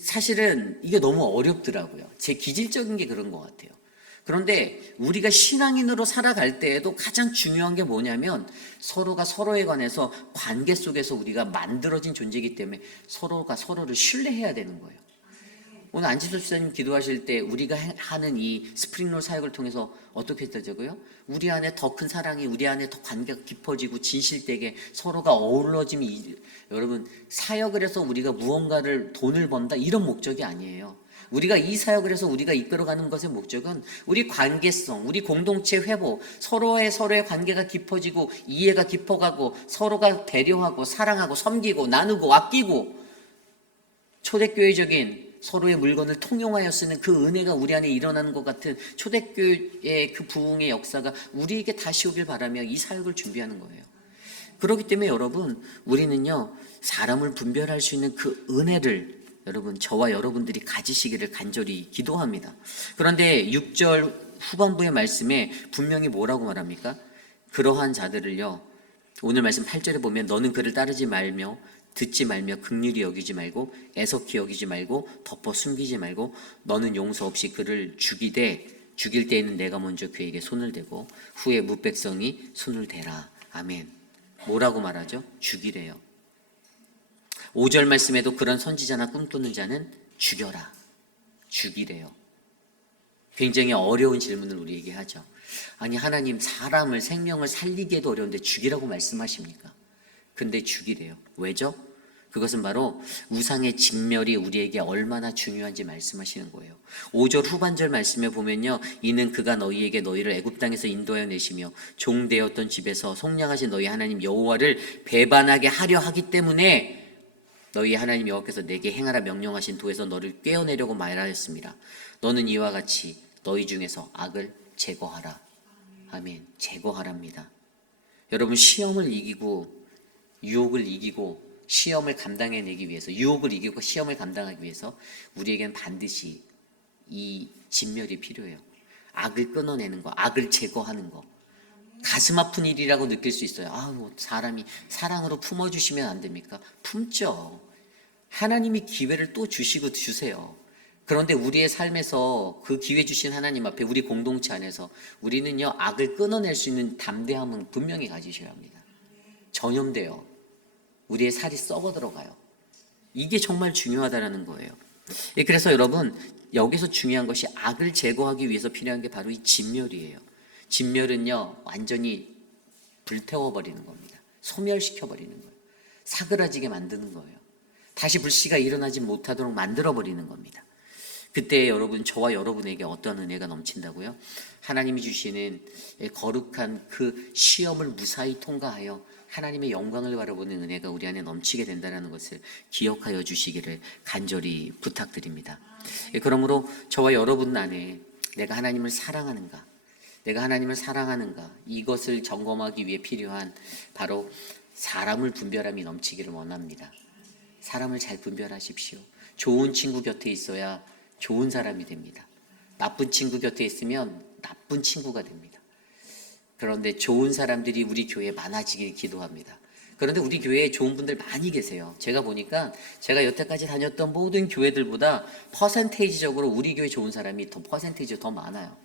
사실은 이게 너무 어렵더라고요. 제 기질적인 게 그런 것 같아요. 그런데 우리가 신앙인으로 살아갈 때에도 가장 중요한 게 뭐냐면, 서로가 서로에 관해서 관계 속에서 우리가 만들어진 존재이기 때문에 서로가 서로를 신뢰해야 되는 거예요. 오늘 안지수 집사님 기도하실 때 우리가 하는 이 스프링롤 사역을 통해서 어떻게 했다고요? 우리 안에 더 큰 사랑이, 우리 안에 더 관계가 깊어지고 진실되게 서로가 어우러짐이, 여러분, 사역을 해서 우리가 무언가를 돈을 번다 이런 목적이 아니에요. 우리가 이 사역을 해서 우리가 이끌어가는 것의 목적은 우리 관계성, 우리 공동체 회복, 서로의 관계가 깊어지고 이해가 깊어가고 서로가 배려하고 사랑하고 섬기고 나누고 아끼고, 초대교회적인 서로의 물건을 통용하여 쓰는 그 은혜가 우리 안에 일어나는 것 같은 초대교회의 그 부흥의 역사가 우리에게 다시 오길 바라며 이 사역을 준비하는 거예요. 그렇기 때문에 여러분, 우리는요, 사람을 분별할 수 있는 그 은혜를 여러분, 저와 여러분들이 가지시기를 간절히 기도합니다. 그런데 6절 후반부의 말씀에 분명히 뭐라고 말합니까? 그러한 자들을요, 오늘 말씀 8절에 보면 너는 그를 따르지 말며 듣지 말며 긍휼히 여기지 말고 애석히 여기지 말고 덮어 숨기지 말고 너는 용서 없이 그를 죽일 때에는 내가 먼저 그에게 손을 대고 후에 무백성이 손을 대라. 아멘. 뭐라고 말하죠? 죽이래요. 5절 말씀에도 그런 선지자나 꿈꾸는 자는 죽여라. 죽이래요. 굉장히 어려운 질문을 우리에게 하죠. 아니, 하나님, 사람을, 생명을 살리기에도 어려운데 죽이라고 말씀하십니까? 근데 죽이래요. 왜죠? 그것은 바로 우상의 진멸이 우리에게 얼마나 중요한지 말씀하시는 거예요. 5절 후반절 말씀에 보면요, 이는 그가 너희에게 너희를 애굽 땅에서 인도하여 내시며 종되었던 집에서 속량하신 너희 하나님 여호와를 배반하게 하려 하기 때문에 너희 하나님 여호와께서 내게 행하라 명령하신 도에서 너를 꿰어내려고 말하였습니다. 너는 이와 같이 너희 중에서 악을 제거하라. 아멘. 제거하랍니다. 여러분, 시험을 이기고 유혹을 이기고 시험을 감당해내기 위해서, 유혹을 이기고 시험을 감당하기 위해서 우리에게는 반드시 이 진멸이 필요해요. 악을 끊어내는 거, 악을 제거하는 거. 가슴 아픈 일이라고 느낄 수 있어요. 사람이 사랑으로 품어주시면 안 됩니까? 품죠. 하나님이 기회를 또 주시고 주세요. 그런데 우리의 삶에서 그 기회 주신 하나님 앞에 우리 공동체 안에서 우리는요, 악을 끊어낼 수 있는 담대함은 분명히 가지셔야 합니다. 전염돼요. 우리의 살이 썩어 들어가요. 이게 정말 중요하다는 거예요. 그래서 여러분, 여기서 중요한 것이 악을 제거하기 위해서 필요한 게 바로 이 진멸이에요. 진멸은요, 완전히 불태워버리는 겁니다. 소멸시켜버리는 거예요. 사그라지게 만드는 거예요. 다시 불씨가 일어나지 못하도록 만들어버리는 겁니다. 그때 여러분, 저와 여러분에게 어떤 은혜가 넘친다고요? 하나님이 주시는 거룩한 그 시험을 무사히 통과하여 하나님의 영광을 바라보는 은혜가 우리 안에 넘치게 된다는 것을 기억하여 주시기를 간절히 부탁드립니다. 그러므로 저와 여러분 안에 내가 하나님을 사랑하는가, 내가 하나님을 사랑하는가, 이것을 점검하기 위해 필요한 바로 사람을 분별함이 넘치기를 원합니다. 사람을 잘 분별하십시오. 좋은 친구 곁에 있어야 좋은 사람이 됩니다. 나쁜 친구 곁에 있으면 나쁜 친구가 됩니다. 그런데 좋은 사람들이 우리 교회에 많아지길 기도합니다. 그런데 우리 교회에 좋은 분들 많이 계세요. 제가 보니까 제가 여태까지 다녔던 모든 교회들보다 퍼센테이지적으로 우리 교회 좋은 사람이 퍼센테이지가 더 많아요.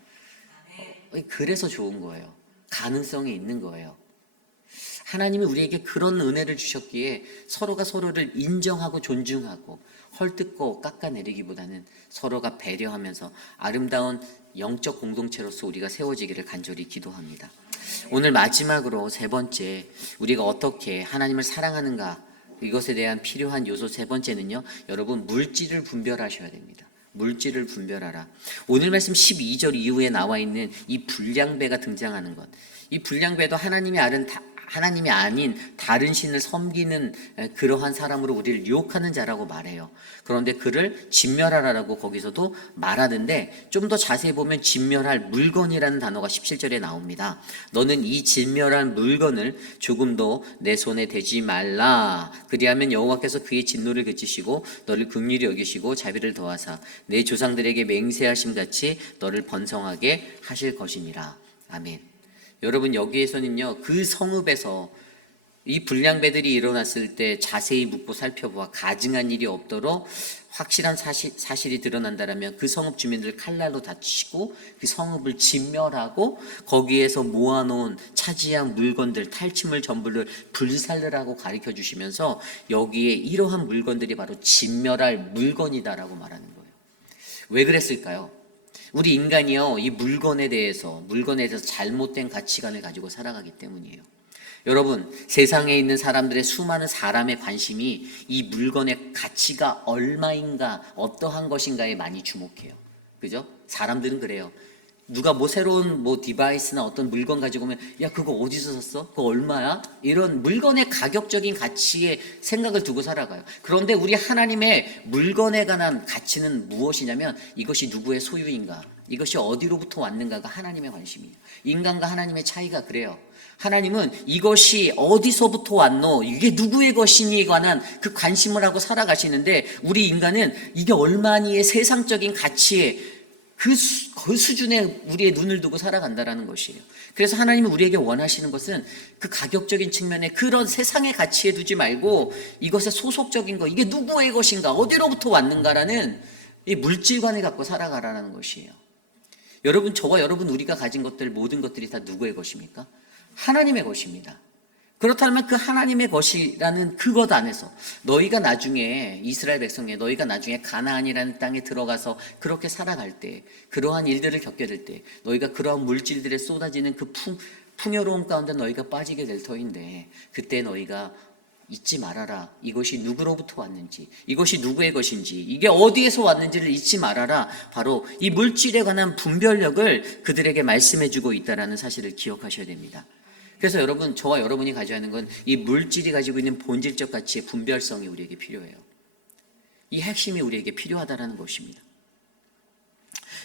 그래서 좋은 거예요. 가능성이 있는 거예요. 하나님이 우리에게 그런 은혜를 주셨기에 서로가 서로를 인정하고 존중하고 헐뜯고 깎아내리기보다는 서로가 배려하면서 아름다운 영적 공동체로서 우리가 세워지기를 간절히 기도합니다. 오늘 마지막으로 세 번째, 우리가 어떻게 하나님을 사랑하는가, 이것에 대한 필요한 요소 세 번째는요, 여러분, 물질을 분별하셔야 됩니다. 물질을 분별하라. 오늘 말씀 12절 이후에 나와 있는 이 불량배가 등장하는 것, 이 불량배도 하나님이 아닌 다른 신을 섬기는 그러한 사람으로 우리를 유혹하는 자라고 말해요. 그런데 그를 진멸하라라고 거기서도 말하는데, 좀 더 자세히 보면 진멸할 물건이라는 단어가 17절에 나옵니다. 너는 이 진멸한 물건을 조금도 내 손에 대지 말라. 그리하면 여호와께서 그의 진노를 그치시고 너를 긍휼히 여기시고 자비를 더하사 내 조상들에게 맹세하심 같이 너를 번성하게 하실 것이니라. 아멘. 여러분, 여기에서는요, 그 성읍에서 이 불량배들이 일어났을 때 자세히 묻고 살펴보아 가증한 일이 없도록 확실한 사실이 드러난다면 그 성읍 주민들을 칼날로 다치고 그 성읍을 진멸하고 거기에서 모아놓은 차지한 물건들, 탈취물 전부를 불살르라고 가르쳐 주시면서 여기에 이러한 물건들이 바로 진멸할 물건이다라고 말하는 거예요. 왜 그랬을까요? 우리 인간이요, 이 물건에 대해서 잘못된 가치관을 가지고 살아가기 때문이에요. 여러분, 세상에 있는 사람들의 수많은 사람의 관심이 이 물건의 가치가 얼마인가, 어떠한 것인가에 많이 주목해요. 그죠? 사람들은 그래요. 누가 새로운 디바이스나 어떤 물건 가지고 오면, 야, 그거 어디서 샀어? 그거 얼마야? 이런 물건의 가격적인 가치에 생각을 두고 살아가요. 그런데 우리 하나님의 물건에 관한 가치는 무엇이냐면, 이것이 누구의 소유인가, 이것이 어디로부터 왔는가가 하나님의 관심이에요. 인간과 하나님의 차이가 그래요. 하나님은 이것이 어디서부터 왔노, 이게 누구의 것이니에 관한 그 관심을 하고 살아가시는데, 우리 인간은 이게 얼마니의 세상적인 가치에 그 수준에 우리의 눈을 두고 살아간다라는 것이에요. 그래서 하나님이 우리에게 원하시는 것은 그 가격적인 측면에 그런 세상의 가치에 두지 말고 이것의 소속적인 것, 이게 누구의 것인가, 어디로부터 왔는가라는 이 물질관을 갖고 살아가라는 것이에요. 여러분, 저와 여러분, 우리가 가진 것들, 모든 것들이 다 누구의 것입니까? 하나님의 것입니다. 그렇다면 그 하나님의 것이라는 그것 안에서 너희가 나중에, 이스라엘 백성에 너희가 나중에 가나안이라는 땅에 들어가서 그렇게 살아갈 때, 그러한 일들을 겪게 될 때 너희가 그러한 물질들에 쏟아지는 그 풍요로움 가운데 너희가 빠지게 될 터인데, 그때 너희가 잊지 말아라. 이것이 누구로부터 왔는지, 이것이 누구의 것인지, 이게 어디에서 왔는지를 잊지 말아라. 바로 이 물질에 관한 분별력을 그들에게 말씀해주고 있다는 사실을 기억하셔야 됩니다. 그래서 여러분, 저와 여러분이 가져야 하는 건 이 물질이 가지고 있는 본질적 가치의 분별성이 우리에게 필요해요. 이 핵심이 우리에게 필요하다는 것입니다.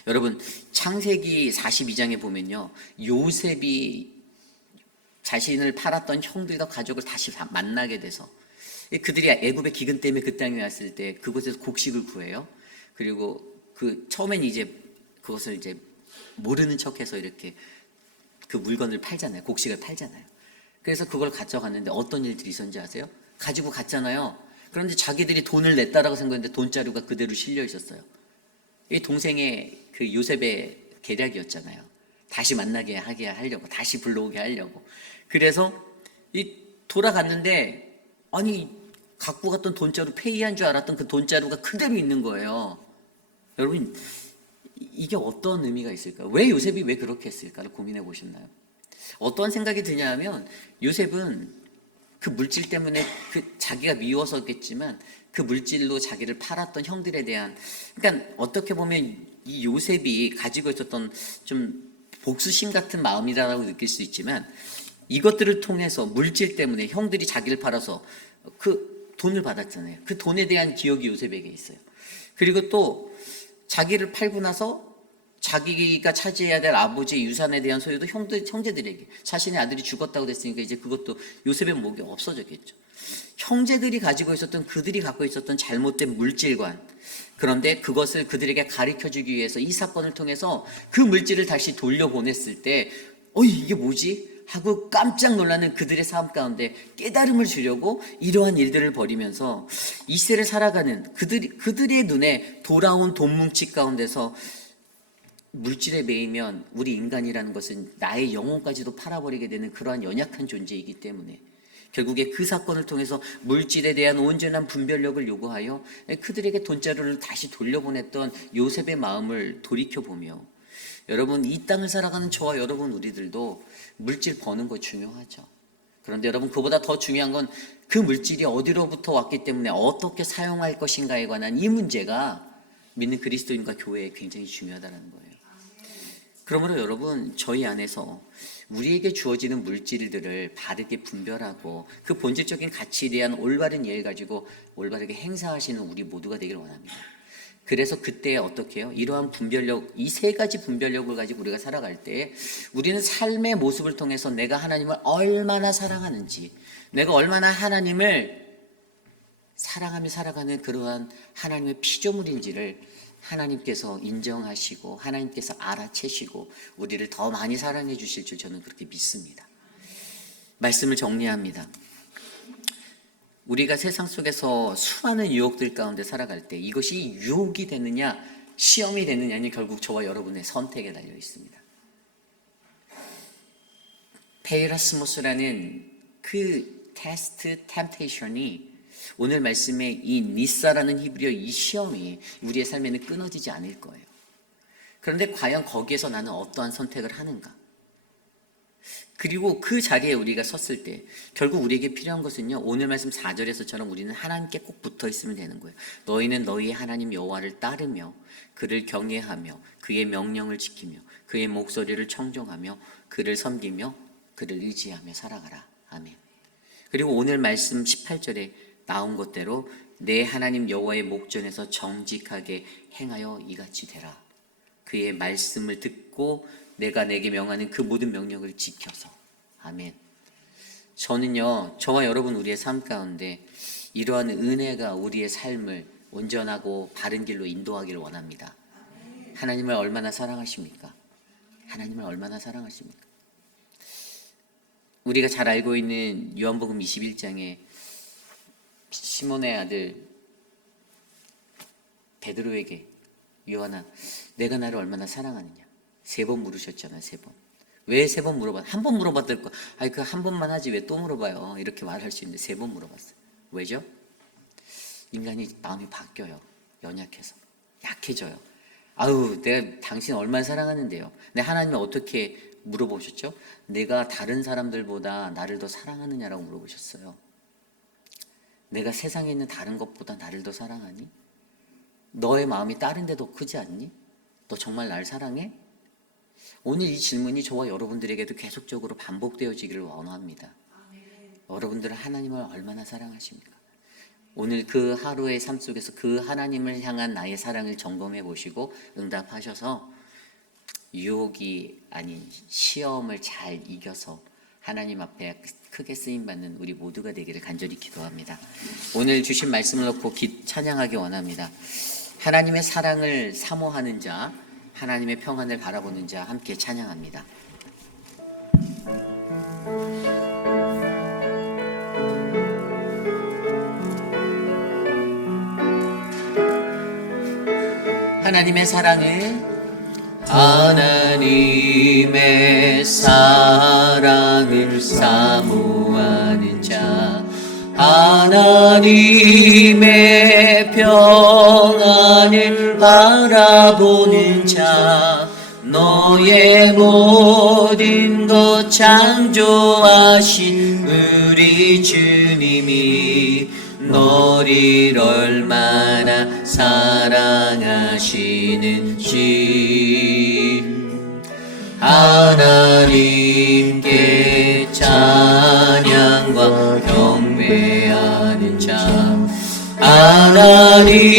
여러분, 창세기 42장에 보면요, 요셉이 자신을 팔았던 형들과 가족을 다시 만나게 돼서, 그들이 애굽의 기근 때문에 그 땅에 왔을 때 그곳에서 곡식을 구해요. 그리고 처음엔 그것을 모르는 척해서 이렇게 그 물건을 팔잖아요. 곡식을 팔잖아요. 그래서 그걸 가져갔는데 어떤 일들이 있었는지 아세요? 가지고 갔잖아요. 그런데 자기들이 돈을 냈다라고 생각했는데 돈자루가 그대로 실려 있었어요. 이 동생의 그 요셉의 계략이었잖아요. 다시 만나게 하게 하려고, 다시 불러오게 하려고. 그래서 이 돌아갔는데, 아니 갖고 갔던 돈자루, 페이한 줄 알았던 그 돈자루가 그대로 있는 거예요. 여러분, 이게 어떤 의미가 있을까요? 왜 요셉이 왜 그렇게 했을까를 고민해 보셨나요? 어떤 생각이 드냐 하면, 요셉은 그 물질 때문에 자기가 미워서겠지만 그 물질로 자기를 팔았던 형들에 대한, 그러니까 어떻게 보면 이 요셉이 가지고 있었던 좀 복수심 같은 마음이라고 느낄 수 있지만, 이것들을 통해서 물질 때문에 형들이 자기를 팔아서 그 돈을 받았잖아요. 그 돈에 대한 기억이 요셉에게 있어요. 그리고 또 자기를 팔고 나서 자기가 차지해야 될 아버지의 유산에 대한 소유도 형제들에게, 자신의 아들이 죽었다고 됐으니까 이제 그것도 요셉의 목에 없어졌겠죠. 형제들이 가지고 있었던, 그들이 갖고 있었던 잘못된 물질관, 그런데 그것을 그들에게 가르쳐주기 위해서 이 사건을 통해서 그 물질을 다시 돌려보냈을 때 이게 뭐지? 하고 깜짝 놀라는 그들의 삶 가운데 깨달음을 주려고 이러한 일들을 벌이면서 이 세를 살아가는 그들의 눈에 돌아온 돈 뭉치 가운데서, 물질에 매이면 우리 인간이라는 것은 나의 영혼까지도 팔아버리게 되는 그러한 연약한 존재이기 때문에 결국에 그 사건을 통해서 물질에 대한 온전한 분별력을 요구하여 그들에게 돈자루를 다시 돌려보냈던 요셉의 마음을 돌이켜보며, 여러분, 이 땅을 살아가는 저와 여러분 우리들도 물질 버는 거 중요하죠. 그런데 여러분, 그보다 더 중요한 건 그 물질이 어디로부터 왔기 때문에 어떻게 사용할 것인가에 관한 이 문제가 믿는 그리스도인과 교회에 굉장히 중요하다는 거예요. 그러므로 여러분, 저희 안에서 우리에게 주어지는 물질들을 바르게 분별하고 그 본질적인 가치에 대한 올바른 이해를 가지고 올바르게 행사하시는 우리 모두가 되길 원합니다. 그래서 그때 어떻게 해요? 이러한 분별력, 이 세 가지 분별력을 가지고 우리가 살아갈 때 우리는 삶의 모습을 통해서 내가 하나님을 얼마나 사랑하는지, 내가 얼마나 하나님을 사랑하며 살아가는 그러한 하나님의 피조물인지를 하나님께서 인정하시고 하나님께서 알아채시고 우리를 더 많이 사랑해 주실 줄 저는 그렇게 믿습니다. 말씀을 정리합니다. 우리가 세상 속에서 수많은 유혹들 가운데 살아갈 때 이것이 유혹이 되느냐 시험이 되느냐는 결국 저와 여러분의 선택에 달려 있습니다. 페이라스모스라는 그 테스트, 템테이션이, 오늘 말씀의 이 니사라는 히브리어 이 시험이 우리의 삶에는 끊어지지 않을 거예요. 그런데 과연 거기에서 나는 어떠한 선택을 하는가? 그리고 그 자리에 우리가 섰을 때 결국 우리에게 필요한 것은요, 오늘 말씀 4절에서처럼 우리는 하나님께 꼭 붙어 있으면 되는 거예요. 너희는 너희의 하나님 여호와를 따르며 그를 경외하며 그의 명령을 지키며 그의 목소리를 청종하며 그를 섬기며 그를 의지하며 살아가라. 아멘. 그리고 오늘 말씀 18절에 나온 것대로 내 하나님 여호와의 목전에서 정직하게 행하여 이같이 되라. 그의 말씀을 듣고 내가 내게 명하는 그 모든 명령을 지켜서. 아멘. 저는요, 저와 여러분 우리의 삶 가운데 이러한 은혜가 우리의 삶을 온전하고 바른 길로 인도하기를 원합니다. 하나님을 얼마나 사랑하십니까? 하나님을 얼마나 사랑하십니까? 우리가 잘 알고 있는 요한복음 21장에 시몬의 아들 베드로에게 요한아, 내가 나를 얼마나 사랑하느냐 3번 물으셨잖아요. 3번. 왜 3번 물어봐? 한 번 물어봤을 거. 아니 그 한 번만 하지 왜 또 물어봐요? 이렇게 말할 수 있는데 3번 물어봤어요. 왜죠? 인간이 마음이 바뀌어요. 연약해서 약해져요. 아우, 내가 당신 얼마나 사랑하는데요. 근데 하나님은 어떻게 물어보셨죠? 내가 다른 사람들보다 나를 더 사랑하느냐라고 물어보셨어요. 내가 세상에 있는 다른 것보다 나를 더 사랑하니? 너의 마음이 다른 데 더 크지 않니? 너 정말 날 사랑해? 오늘 이 질문이 저와 여러분들에게도 계속적으로 반복되어지기를 원합니다. 여러분들은 하나님을 얼마나 사랑하십니까? 오늘 그 하루의 삶 속에서 그 하나님을 향한 나의 사랑을 점검해 보시고 응답하셔서 유혹이 아닌 시험을 잘 이겨서 하나님 앞에 크게 쓰임받는 우리 모두가 되기를 간절히 기도합니다. 오늘 주신 말씀을 놓고 찬양하기 원합니다. 하나님의 사랑을 사모하는 자, 하나님의 평안을 바라보는 자 함께 찬양합니다. 하나님의 사랑을 하나님의 사랑을 사모하는 자 하나님의 평안을 바라보는 자 너의 모든 것 창조하신 우리 주님이 너를 얼마나 사랑하시는지 하나님께 찬양과 경배하는 자 하나님의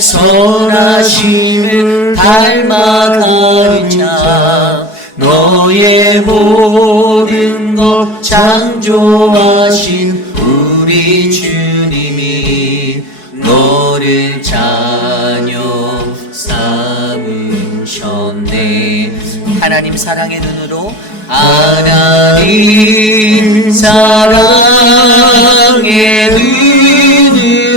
선하심을 닮아가는 자 너의 모든 것 창조하신 우리 주님이 너를 자녀 삼으셨네. 하나님 사랑의 눈으로 하나님 사랑의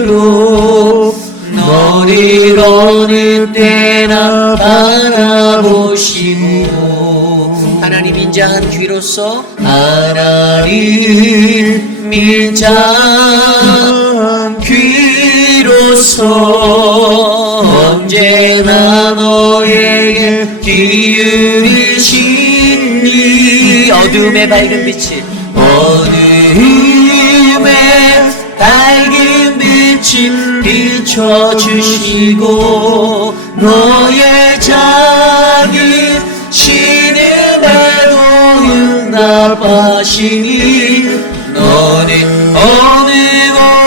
눈으로 너를 어느 때나 바라보시고 하나님 인자한 귀로서 하나님 인자한 귀로서 언제나 너에게 기울이시니 어둠의 밝은 빛을 어둠의 밝은 빛을 비춰주시고 너의 작은 신음에도 응답하시니 너는 어느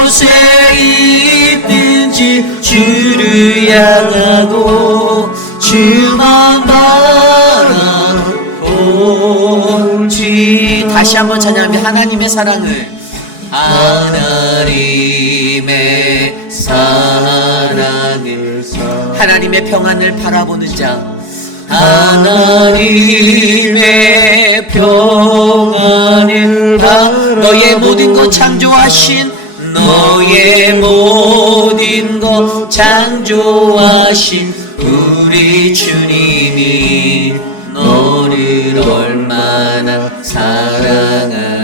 곳에 있든지 주를 향하고 주만 바라보지. 다시 한번 찬양하며 하나님의 사랑을 하나님의 사랑을 하나님의 평안을 바라보는 자 하나님의 평안을 너의 모든 것 창조하신 너의 모든 것 창조하신 우리 주님이 너를 얼마나 사랑하시는지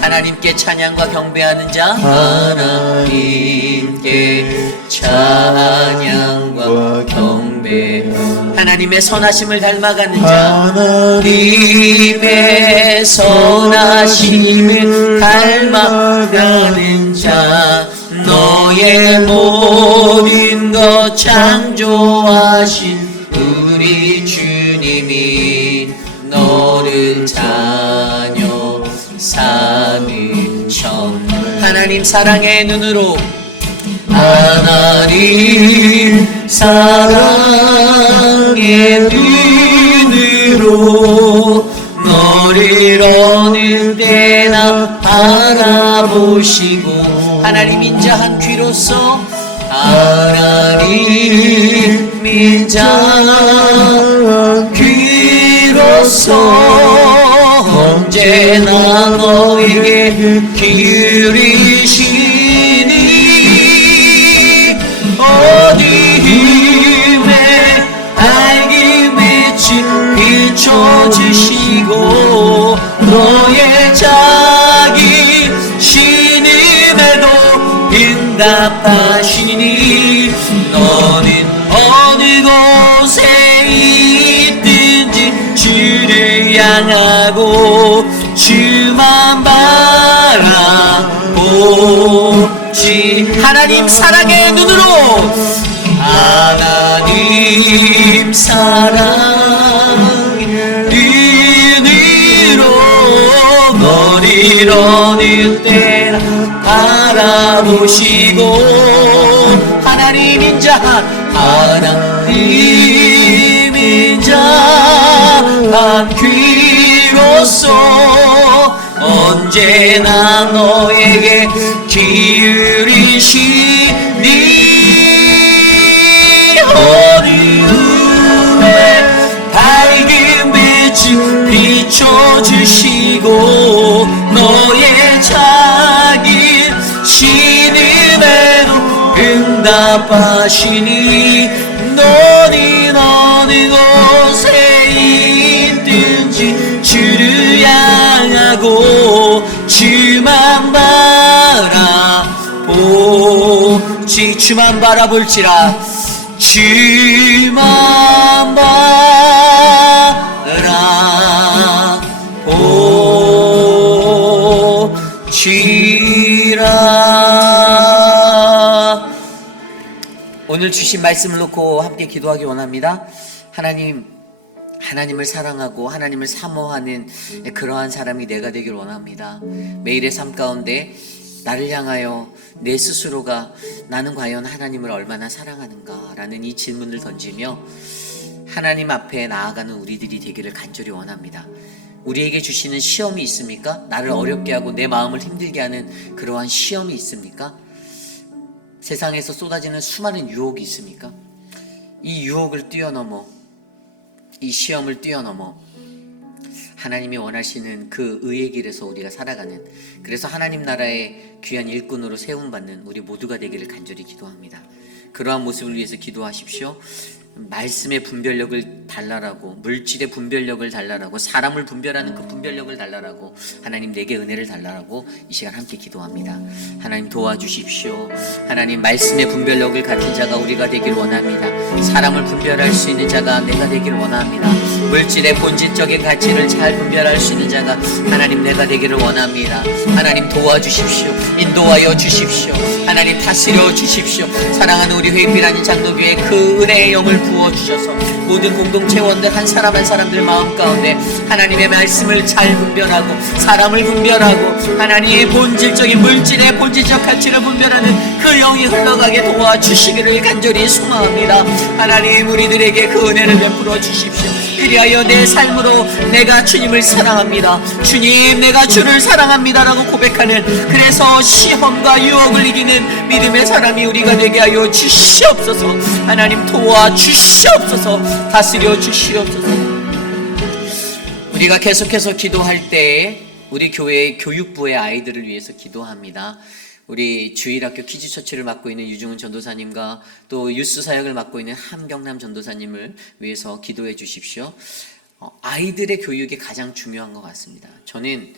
하나님께 찬양과 경배하는 자 하나님께 찬양과 경배 하나님의 선하심을 닮아가는 자 하나님의 선하심을 닮아가는 자 너의 모든 것 창조하신 우리 주님이 너를 자녀 삼으셨네. 하나님 사랑의 눈으로 하나님 사랑의 눈으로 너를 어느 때나 바라보시고 하나님 인자한 귀로서 하나님 인자한 귀로서 언제나 너에게 기울이시니 어둠의 밝은 빛을 비춰주시고 너의 작은 신음에도 응답하시니 너는 어느 곳에 있든지 주를 향하고 주만 바라보지. 하나님 사랑의 눈으로 하나님 사랑의 눈으로 너를 어느 때나 바라보시고 하나님 인자한 하나님 인자한 귀로서 언제나 너에게 기울이시니 어둠의 밝은 빛을 비춰주시고 너의 작은 신음에도 응답 응답하시니 너는 어느 곳에 있든지 주를 향하고 주만 바라보지 주만 바라볼지라 주만 바라보지라. 오늘 주신 말씀을 놓고 함께 기도하기 원합니다. 하나님을 사랑하고 하나님을 사모하는 그러한 사람이 내가 되길 원합니다. 매일의 삶 가운데 나를 향하여 내 스스로가 나는 과연 하나님을 얼마나 사랑하는가 라는 이 질문을 던지며 하나님 앞에 나아가는 우리들이 되기를 간절히 원합니다. 우리에게 주시는 시험이 있습니까? 나를 어렵게 하고 내 마음을 힘들게 하는 그러한 시험이 있습니까? 세상에서 쏟아지는 수많은 유혹이 있습니까? 이 유혹을 뛰어넘어, 이 시험을 뛰어넘어 하나님이 원하시는 그 의의 길에서 우리가 살아가는, 그래서 하나님 나라의 귀한 일꾼으로 세움받는 우리 모두가 되기를 간절히 기도합니다. 그러한 모습을 위해서 기도하십시오. 말씀의 분별력을 달라라고, 물질의 분별력을 달라라고, 사람을 분별하는 그 분별력을 달라라고, 하나님 내게 은혜를 달라라고 이 시간 함께 기도합니다. 하나님 도와주십시오. 하나님 말씀의 분별력을 갖춘 자가 우리가 되길 원합니다. 사람을 분별할 수 있는 자가 내가 되길 원합니다. 물질의 본질적인 가치를 잘 분별할 수 있는 자가 하나님 내가 되기를 원합니다. 하나님 도와주십시오. 인도하여 주십시오. 하나님 다스려 주십시오. 사랑하는 우리 회피라는 장로교회 그 은혜의 영을 부어주셔서 모든 공동체원들 한 사람 한 사람들 마음 가운데 하나님의 말씀을 잘 분별하고 사람을 분별하고 하나님의 본질적인 물질의 본질적 가치를 분별하는 그 영이 흘러가게 도와주시기를 간절히 소망합니다. 하나님 우리들에게 그 은혜를 베풀어 주십시오. 그리하여 내 삶으로 내가 주님을 사랑합니다, 주님 내가 주를 사랑합니다 라고 고백하는, 그래서 시험과 유혹을 이기는 믿음의 사람이 우리가 되게 하여 주시옵소서. 하나님 도와주시옵소서. 다스려 주시옵소서. 우리가 계속해서 기도할 때 우리 교회의 교육부의 아이들을 위해서 기도합니다. 우리 주일학교 키즈처치를 맡고 있는 유중훈 전도사님과 또 유스 사역을 맡고 있는 함경남 전도사님을 위해서 기도해 주십시오. 아이들의 교육이 가장 중요한 것 같습니다. 저는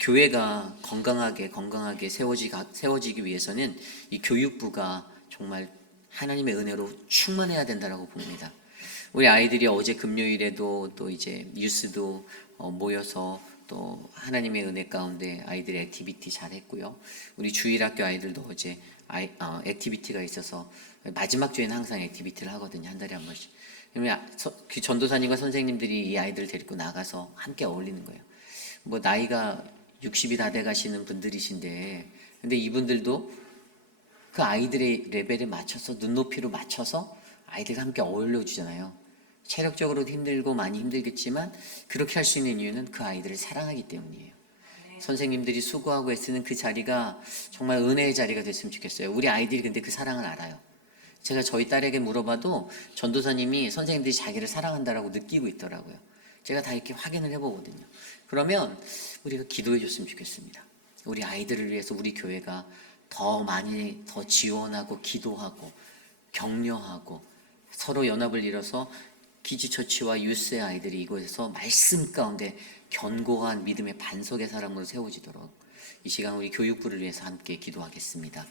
교회가 건강하게 세워지기 위해서는 이 교육부가 정말 하나님의 은혜로 충만해야 된다고 봅니다. 우리 아이들이 어제 금요일에도 또 이제 유스도 모여서 또 하나님의 은혜 가운데 아이들의 액티비티 잘했고요. 우리 주일학교 아이들도 어제 액티비티가 있어서 마지막 주에는 항상 액티비티를 하거든요. 한 달에 한 번씩. 그러면 그 전도사님과 선생님들이 이 아이들을 데리고 나가서 함께 어울리는 거예요. 뭐 나이가 60이 다 돼가시는 분들이신데, 근데 이분들도 그 아이들의 레벨에 맞춰서 눈높이로 맞춰서 아이들과 함께 어울려 주잖아요. 체력적으로도 힘들고 많이 힘들겠지만 그렇게 할 수 있는 이유는 그 아이들을 사랑하기 때문이에요. 선생님들이 수고하고 애쓰는 그 자리가 정말 은혜의 자리가 됐으면 좋겠어요. 우리 아이들이 근데 그 사랑을 알아요. 제가 저희 딸에게 물어봐도 전도사님이 선생님들이 자기를 사랑한다라고 느끼고 있더라고요. 제가 다 이렇게 확인을 해보거든요. 그러면 우리가 기도해 줬으면 좋겠습니다. 우리 아이들을 위해서 우리 교회가 더 많이 더 지원하고 기도하고 격려하고 서로 연합을 이뤄서 키즈처치와 유스의 아이들이 이곳에서 말씀 가운데 견고한 믿음의 반석의 사람으로 세워지도록 이 시간 우리 교육부를 위해서 함께 기도하겠습니다.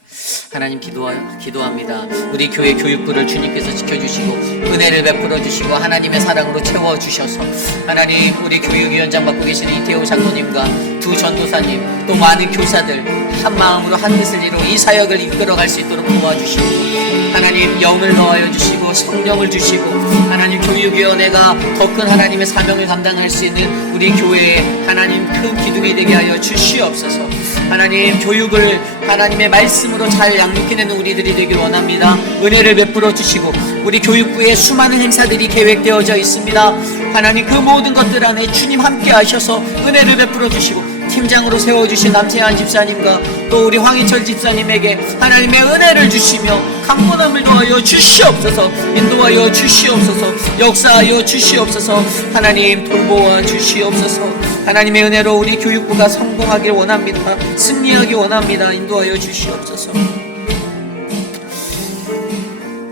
하나님 기도합니다. 우리 교회 교육부를 주님께서 지켜주시고 은혜를 베풀어 주시고 하나님의 사랑으로 채워주셔서 하나님 우리 교육위원장 맡고 계시는 이태호 장로님과 두 전도사님 또 많은 교사들 한 마음으로 한 뜻을 이루어 이 사역을 이끌어갈 수 있도록 도와주시고 하나님 영을 더하여 주시고 성령을 주시고 하나님 교육위원회가 더 큰 하나님의 사명을 감당할 수 있는 우리 교회에 하나님 큰 기둥이 되게 하여 주시옵소서. 하나님 교육을 하나님의 말씀으로 잘 양육해내는 우리들이 되길 원합니다. 은혜를 베풀어 주시고 우리 교육부에 수많은 행사들이 계획되어져 있습니다. 하나님 그 모든 것들 안에 주님 함께 하셔서 은혜를 베풀어 주시고 팀장으로 세워주신 남세한 집사님과 또 우리 황희철 집사님에게 하나님의 은혜를 주시며 강건함을 더하여 주시옵소서. 인도하여 주시옵소서. 역사하여 주시옵소서. 하나님 돌보아 주시옵소서. 하나님의 은혜로 우리 교육부가 성공하길 원합니다. 승리하길 원합니다. 인도하여 주시옵소서.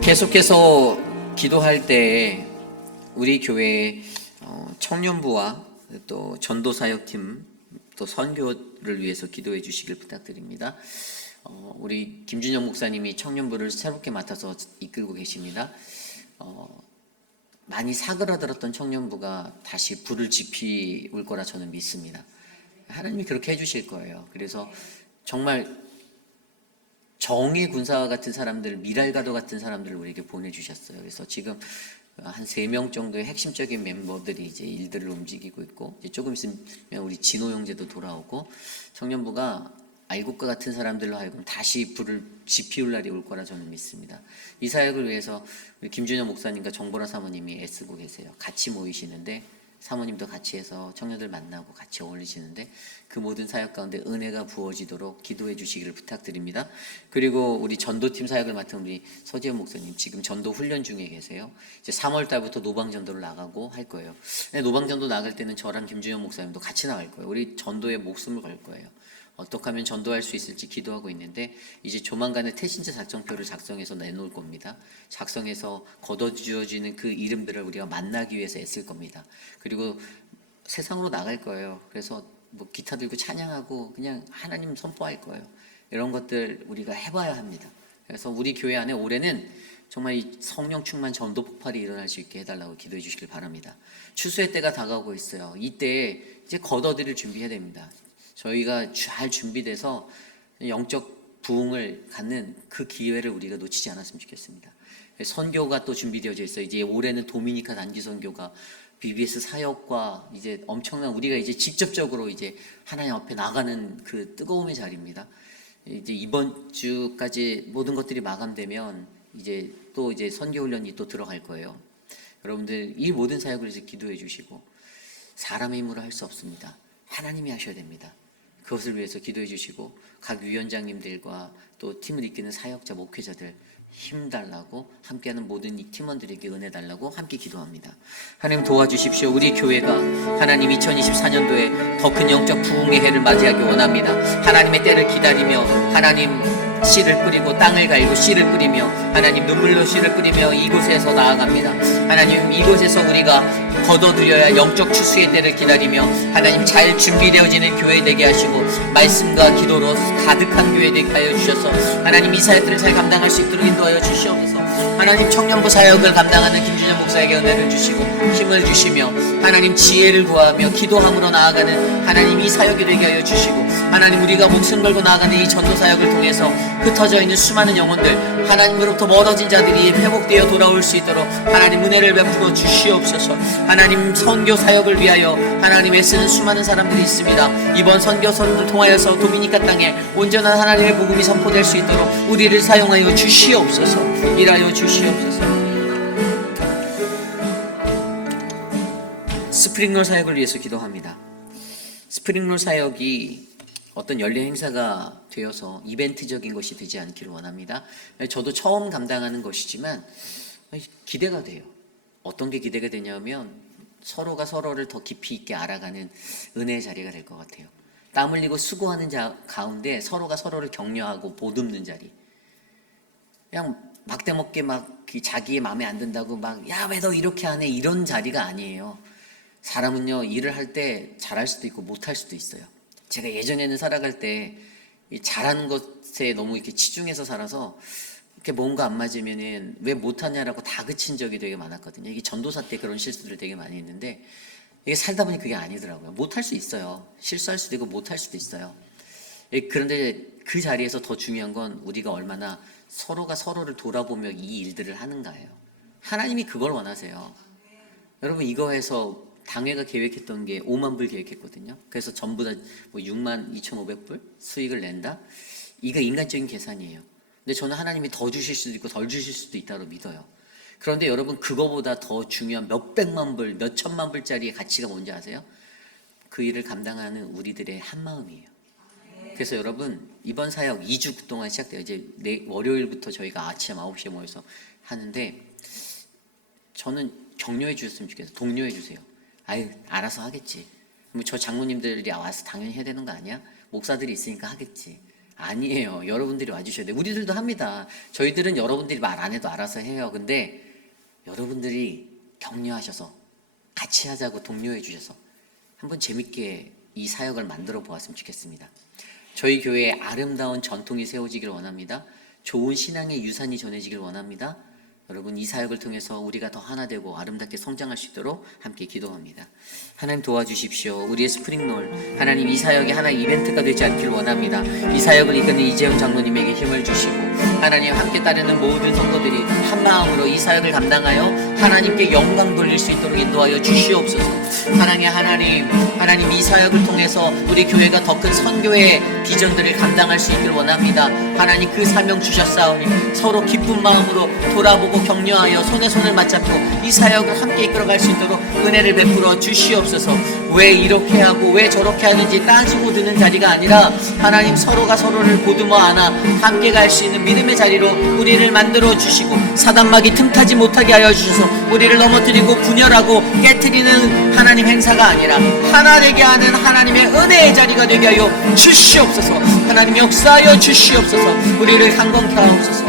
계속해서 기도할 때 우리 교회 청년부와 또 전도사역팀 또 선교를 위해서 기도해 주시길 부탁드립니다. 우리 김준영 목사님이 청년부를 새롭게 맡아서 이끌고 계십니다. 많이 사그라들었던 청년부가 다시 불을 지피울 거라 저는 믿습니다. 하나님이 그렇게 해주실 거예요. 그래서 정말 정의 군사와 같은 사람들, 미랄가도 같은 사람들을 우리에게 보내주셨어요. 그래서 지금 한 3명 정도의 핵심적인 멤버들이 이제 일들을 움직이고 있고, 이제 조금 있으면 우리 진호 형제도 돌아오고, 청년부가 알곡과 같은 사람들로 하여금 다시 불을 지피울 날이 올 거라 저는 믿습니다. 이 사역을 위해서 우리 김준영 목사님과 정보라 사모님이 애쓰고 계세요. 같이 모이시는데, 사모님도 같이 해서 청년들 만나고 같이 어울리시는데 그 모든 사역 가운데 은혜가 부어지도록 기도해 주시기를 부탁드립니다. 그리고 우리 전도팀 사역을 맡은 우리 서지현 목사님 지금 전도 훈련 중에 계세요. 이제 3월 달부터 노방 전도를 나가고 할 거예요. 노방 전도 나갈 때는 저랑 김준현 목사님도 같이 나갈 거예요. 우리 전도에 목숨을 걸 거예요. 어떻게 하면 전도할 수 있을지 기도하고 있는데 이제 조만간에 태신자 작성표를 작성해서 내놓을 겁니다. 작성해서 걷어주어지는 그 이름들을 우리가 만나기 위해서 애쓸 겁니다. 그리고 세상으로 나갈 거예요. 그래서 뭐 기타 들고 찬양하고 그냥 하나님 선포할 거예요. 이런 것들 우리가 해봐야 합니다. 그래서 우리 교회 안에 올해는 정말 이 성령 충만 전도 폭발이 일어날 수 있게 해달라고 기도해 주시길 바랍니다. 추수의 때가 다가오고 있어요. 이때에 이제 걷어들일 준비해야 됩니다. 저희가 잘 준비돼서 영적 부흥을 갖는 그 기회를 우리가 놓치지 않았으면 좋겠습니다. 선교가 또 준비되어져 있어요. 이제 올해는 도미니카 단기 선교가 BBS 사역과 이제 엄청난 우리가 이제 직접적으로 이제 하나님 앞에 나가는 그 뜨거움의 자리입니다. 이제 이번 주까지 모든 것들이 마감되면 이제 또 이제 선교 훈련이 또 들어갈 거예요. 여러분들 이 모든 사역을 이제 기도해 주시고 사람의 힘으로 할 수 없습니다. 하나님이 하셔야 됩니다. 그것을 위해서 기도해 주시고 각 위원장님들과 또 팀을 이끄는 사역자, 목회자들 힘달라고 함께하는 모든 이 팀원들에게 은혜 달라고 함께 기도합니다. 하나님 도와주십시오. 우리 교회가 하나님 2024년도에 더 큰 영적 부흥의 해를 맞이하기 원합니다. 하나님의 때를 기다리며 하나님 씨를 뿌리고 땅을 갈고 씨를 뿌리며 하나님 눈물로 씨를 뿌리며 이곳에서 나아갑니다. 하나님 이곳에서 우리가 걷어들여야 영적 추수의 때를 기다리며 하나님 잘 준비되어지는 교회 되게 하시고 말씀과 기도로 가득한 교회 되게 하여 주셔서 하나님 이 사역들을 잘 감당할 수 있도록 인도하여 주시옵소서. 하나님 청년부 사역을 감당하는 김준현 목사에게 은혜를 주시고 힘을 주시며 하나님 지혜를 구하며 기도함으로 나아가는 하나님 이 사역이 되게 하여 주시고 하나님 우리가 목숨 걸고 나아가는 이 전도 사역을 통해서 흩어져 있는 수많은 영혼들 하나님으로부터 멀어진 자들이 회복되어 돌아올 수 있도록 하나님 은혜를 베풀어 주시옵소서. 하나님 선교 사역을 위하여 하나님 애쓰는 수많은 사람들이 있습니다. 이번 선교 선을 통하여서 도미니카 땅에 온전한 하나님의 복음이 선포될 수 있도록 우리를 사용하여 주시옵소서. 일하여 주시옵소서. 스프링롤 사역을 위해서 기도합니다. 스프링롤 사역이 어떤 연례 행사가 되어서 이벤트적인 것이 되지 않기를 원합니다. 저도 처음 감당하는 것이지만 기대가 돼요. 어떤 게 기대가 되냐면 서로가 서로를 더 깊이 있게 알아가는 은혜의 자리가 될 것 같아요. 땀 흘리고 수고하는 가운데 서로가 서로를 격려하고 보듬는 자리. 그냥 막대먹게 막 자기의 마음에 안 든다고 막 야 왜 너 이렇게 하네 이런 자리가 아니에요. 사람은요 일을 할 때 잘할 수도 있고 못할 수도 있어요. 제가 예전에는 살아갈 때 잘하는 것에 너무 이렇게 치중해서 살아서 이렇게 뭔가 안 맞으면은 왜 못하냐라고 다그친 적이 되게 많았거든요. 이게 전도사 때 그런 실수를 되게 많이 했는데 이게 살다 보니 그게 아니더라고요. 못할 수 있어요. 실수할 수도 있고 못할 수도 있어요. 그런데 그 자리에서 더 중요한 건 우리가 얼마나 서로가 서로를 돌아보며 이 일들을 하는가예요. 하나님이 그걸 원하세요. 여러분 이거에서 당회가 계획했던 게 5만 불 계획했거든요. 그래서 전부 다 뭐 6만 2,500불 수익을 낸다? 이거 인간적인 계산이에요. 근데 저는 하나님이 더 주실 수도 있고 덜 주실 수도 있다고 믿어요. 그런데 여러분 그거보다 더 중요한 몇백만 불, 몇천만 불짜리의 가치가 뭔지 아세요? 그 일을 감당하는 우리들의 한마음이에요. 그래서 여러분 이번 사역 2주 동안 시작돼요. 이제 월요일부터 저희가 아침 9시에 모여서 하는데 저는 격려해 주셨으면 좋겠어요. 독려해 주세요. 아유 알아서 하겠지. 뭐 저 장로님들이 와서 당연히 해야 되는 거 아니야? 목사들이 있으니까 하겠지. 아니에요. 여러분들이 와주셔야 돼요. 우리들도 합니다. 저희들은 여러분들이 말 안 해도 알아서 해요. 근데 여러분들이 격려하셔서 같이 하자고 독려해 주셔서 한번 재밌게 이 사역을 만들어 보았으면 좋겠습니다. 저희 교회에 아름다운 전통이 세워지길 원합니다. 좋은 신앙의 유산이 전해지길 원합니다. 여러분, 이 사역을 통해서 우리가 더 하나 되고 아름답게 성장할 수 있도록 함께 기도합니다. 하나님 도와주십시오. 우리의 스프링롤, 하나님 이 사역이 하나의 이벤트가 되지 않길 원합니다. 이 사역을 이끄는 이재영 장로님에게 힘을 주시고 하나님 함께 따르는 모든 성도들이 한 마음으로 이 사역을 감당하여 하나님께 영광 돌릴 수 있도록 인도하여 주시옵소서. 하나님 이 사역을 통해서 우리 교회가 더 큰 선교의 비전들을 감당할 수 있길 원합니다. 하나님 그 사명 주셨사오니 서로 기쁜 마음으로 돌아보고 격려하여 손에 손을 맞잡고 이 사역을 함께 이끌어갈 수 있도록 은혜를 베풀어 주시옵소서. 왜 이렇게 하고 왜 저렇게 하는지 따지고 드는 자리가 아니라 하나님 서로가 서로를 보듬어 안아 함께 갈 수 있는 믿음의 자리로 우리를 만들어 주시고 사단막이 틈타지 못하게 하여 주셔서 우리를 넘어뜨리고 분열하고 깨트리는 하나님 행사가 아니라 하나 되게 하는 하나님의 은혜의 자리가 되게 하여 주시옵소서. 하나님 역사하여 주시옵소서. 우리를 강건케 하옵소서.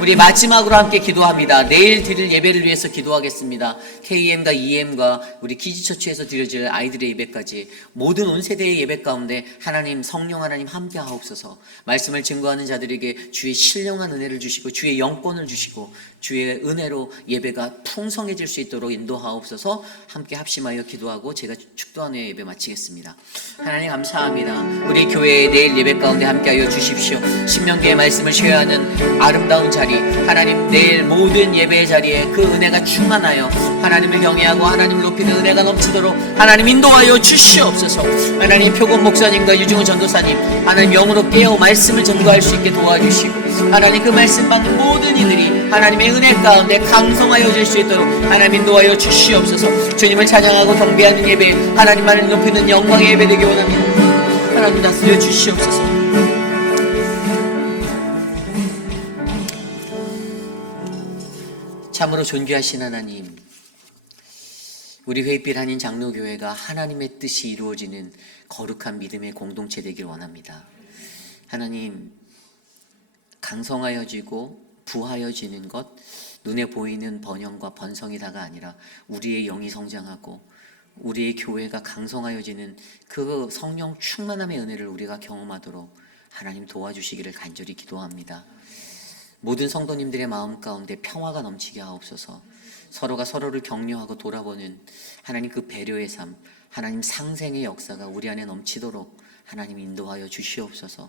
우리 마지막으로 함께 기도합니다. 내일 드릴 예배를 위해서 기도하겠습니다. KM과 EM과 우리 키즈처치에서 드려질 아이들의 예배까지 모든 온 세대의 예배 가운데 하나님 성령 하나님 함께 하옵소서. 말씀을 증거하는 자들에게 주의 신령한 은혜를 주시고 주의 영권을 주시고 주의 은혜로 예배가 풍성해질 수 있도록 인도하옵소서. 함께 합심하여 기도하고 제가 축도하는 예배 마치겠습니다. 하나님 감사합니다. 우리 교회의 내일 예배 가운데 함께하여 주십시오. 신명기의 말씀을 쉐어하는 아름다운 자리, 하나님 내일 모든 예배의 자리에 그 은혜가 충만하여 하나님을 경외하고 하나님을 높이는 은혜가 넘치도록 하나님 인도하여 주시옵소서. 하나님 표곤 목사님과 유중호 전도사님 하나님 영으로 깨어 말씀을 전도할 수 있게 도와주시고 하나님 그 말씀 받는 모든 이들이 하나님의 은혜 가운데 강성하여질 수 있도록 하나님 인도하여 주시옵소서. 주님을 찬양하고 경배하는 예배, 하나님만을 높이는 영광의 예배 되기 원합니다. 하나님 다스려 주시옵소서. 참으로 존귀하신 하나님, 우리 회빛 한인 장로교회가 하나님의 뜻이 이루어지는 거룩한 믿음의 공동체 되길 원합니다. 하나님, 강성하여지고 부하여지는 것, 눈에 보이는 번영과 번성이다가 아니라 우리의 영이 성장하고 우리의 교회가 강성하여지는 그 성령 충만함의 은혜를 우리가 경험하도록 하나님 도와주시기를 간절히 기도합니다. 모든 성도님들의 마음 가운데 평화가 넘치게 하옵소서. 서로가 서로를 격려하고 돌아보는 하나님 그 배려의 삶, 하나님 상생의 역사가 우리 안에 넘치도록 하나님 인도하여 주시옵소서.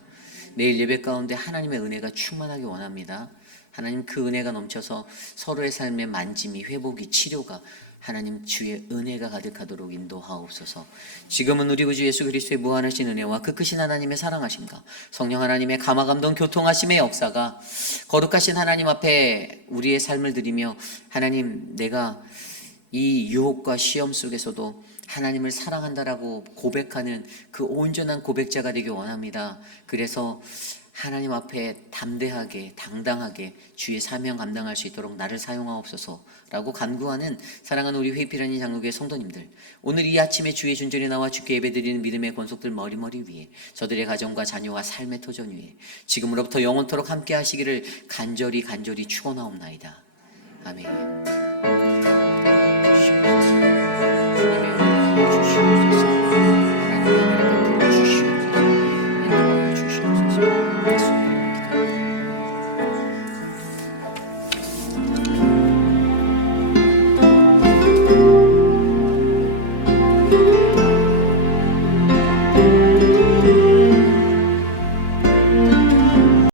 내일 예배 가운데 하나님의 은혜가 충만하게 원합니다. 하나님 그 은혜가 넘쳐서 서로의 삶의 만짐이 회복이 치료가 하나님 주의 은혜가 가득하도록 인도하옵소서. 지금은 우리 구주 예수 그리스도의 무한하신 은혜와 그 크신 하나님의 사랑하심과 성령 하나님의 감화감동 교통하심의 역사가 거룩하신 하나님 앞에 우리의 삶을 드리며 하나님 내가 이 유혹과 시험 속에서도 하나님을 사랑한다라고 고백하는 그 온전한 고백자가 되기 원합니다. 그래서 하나님 앞에 담대하게 당당하게 주의 사명 감당할 수 있도록 나를 사용하옵소서라고 간구하는 사랑하는 우리 회피라니 장로교회 성도님들, 오늘 이 아침에 주의 존전에 나와 주께 예배드리는 믿음의 권속들 머리머리 위에 저들의 가정과 자녀와 삶의 터전 위에 지금으로부터 영원토록 함께 하시기를 간절히 축원하옵나이다. 아멘.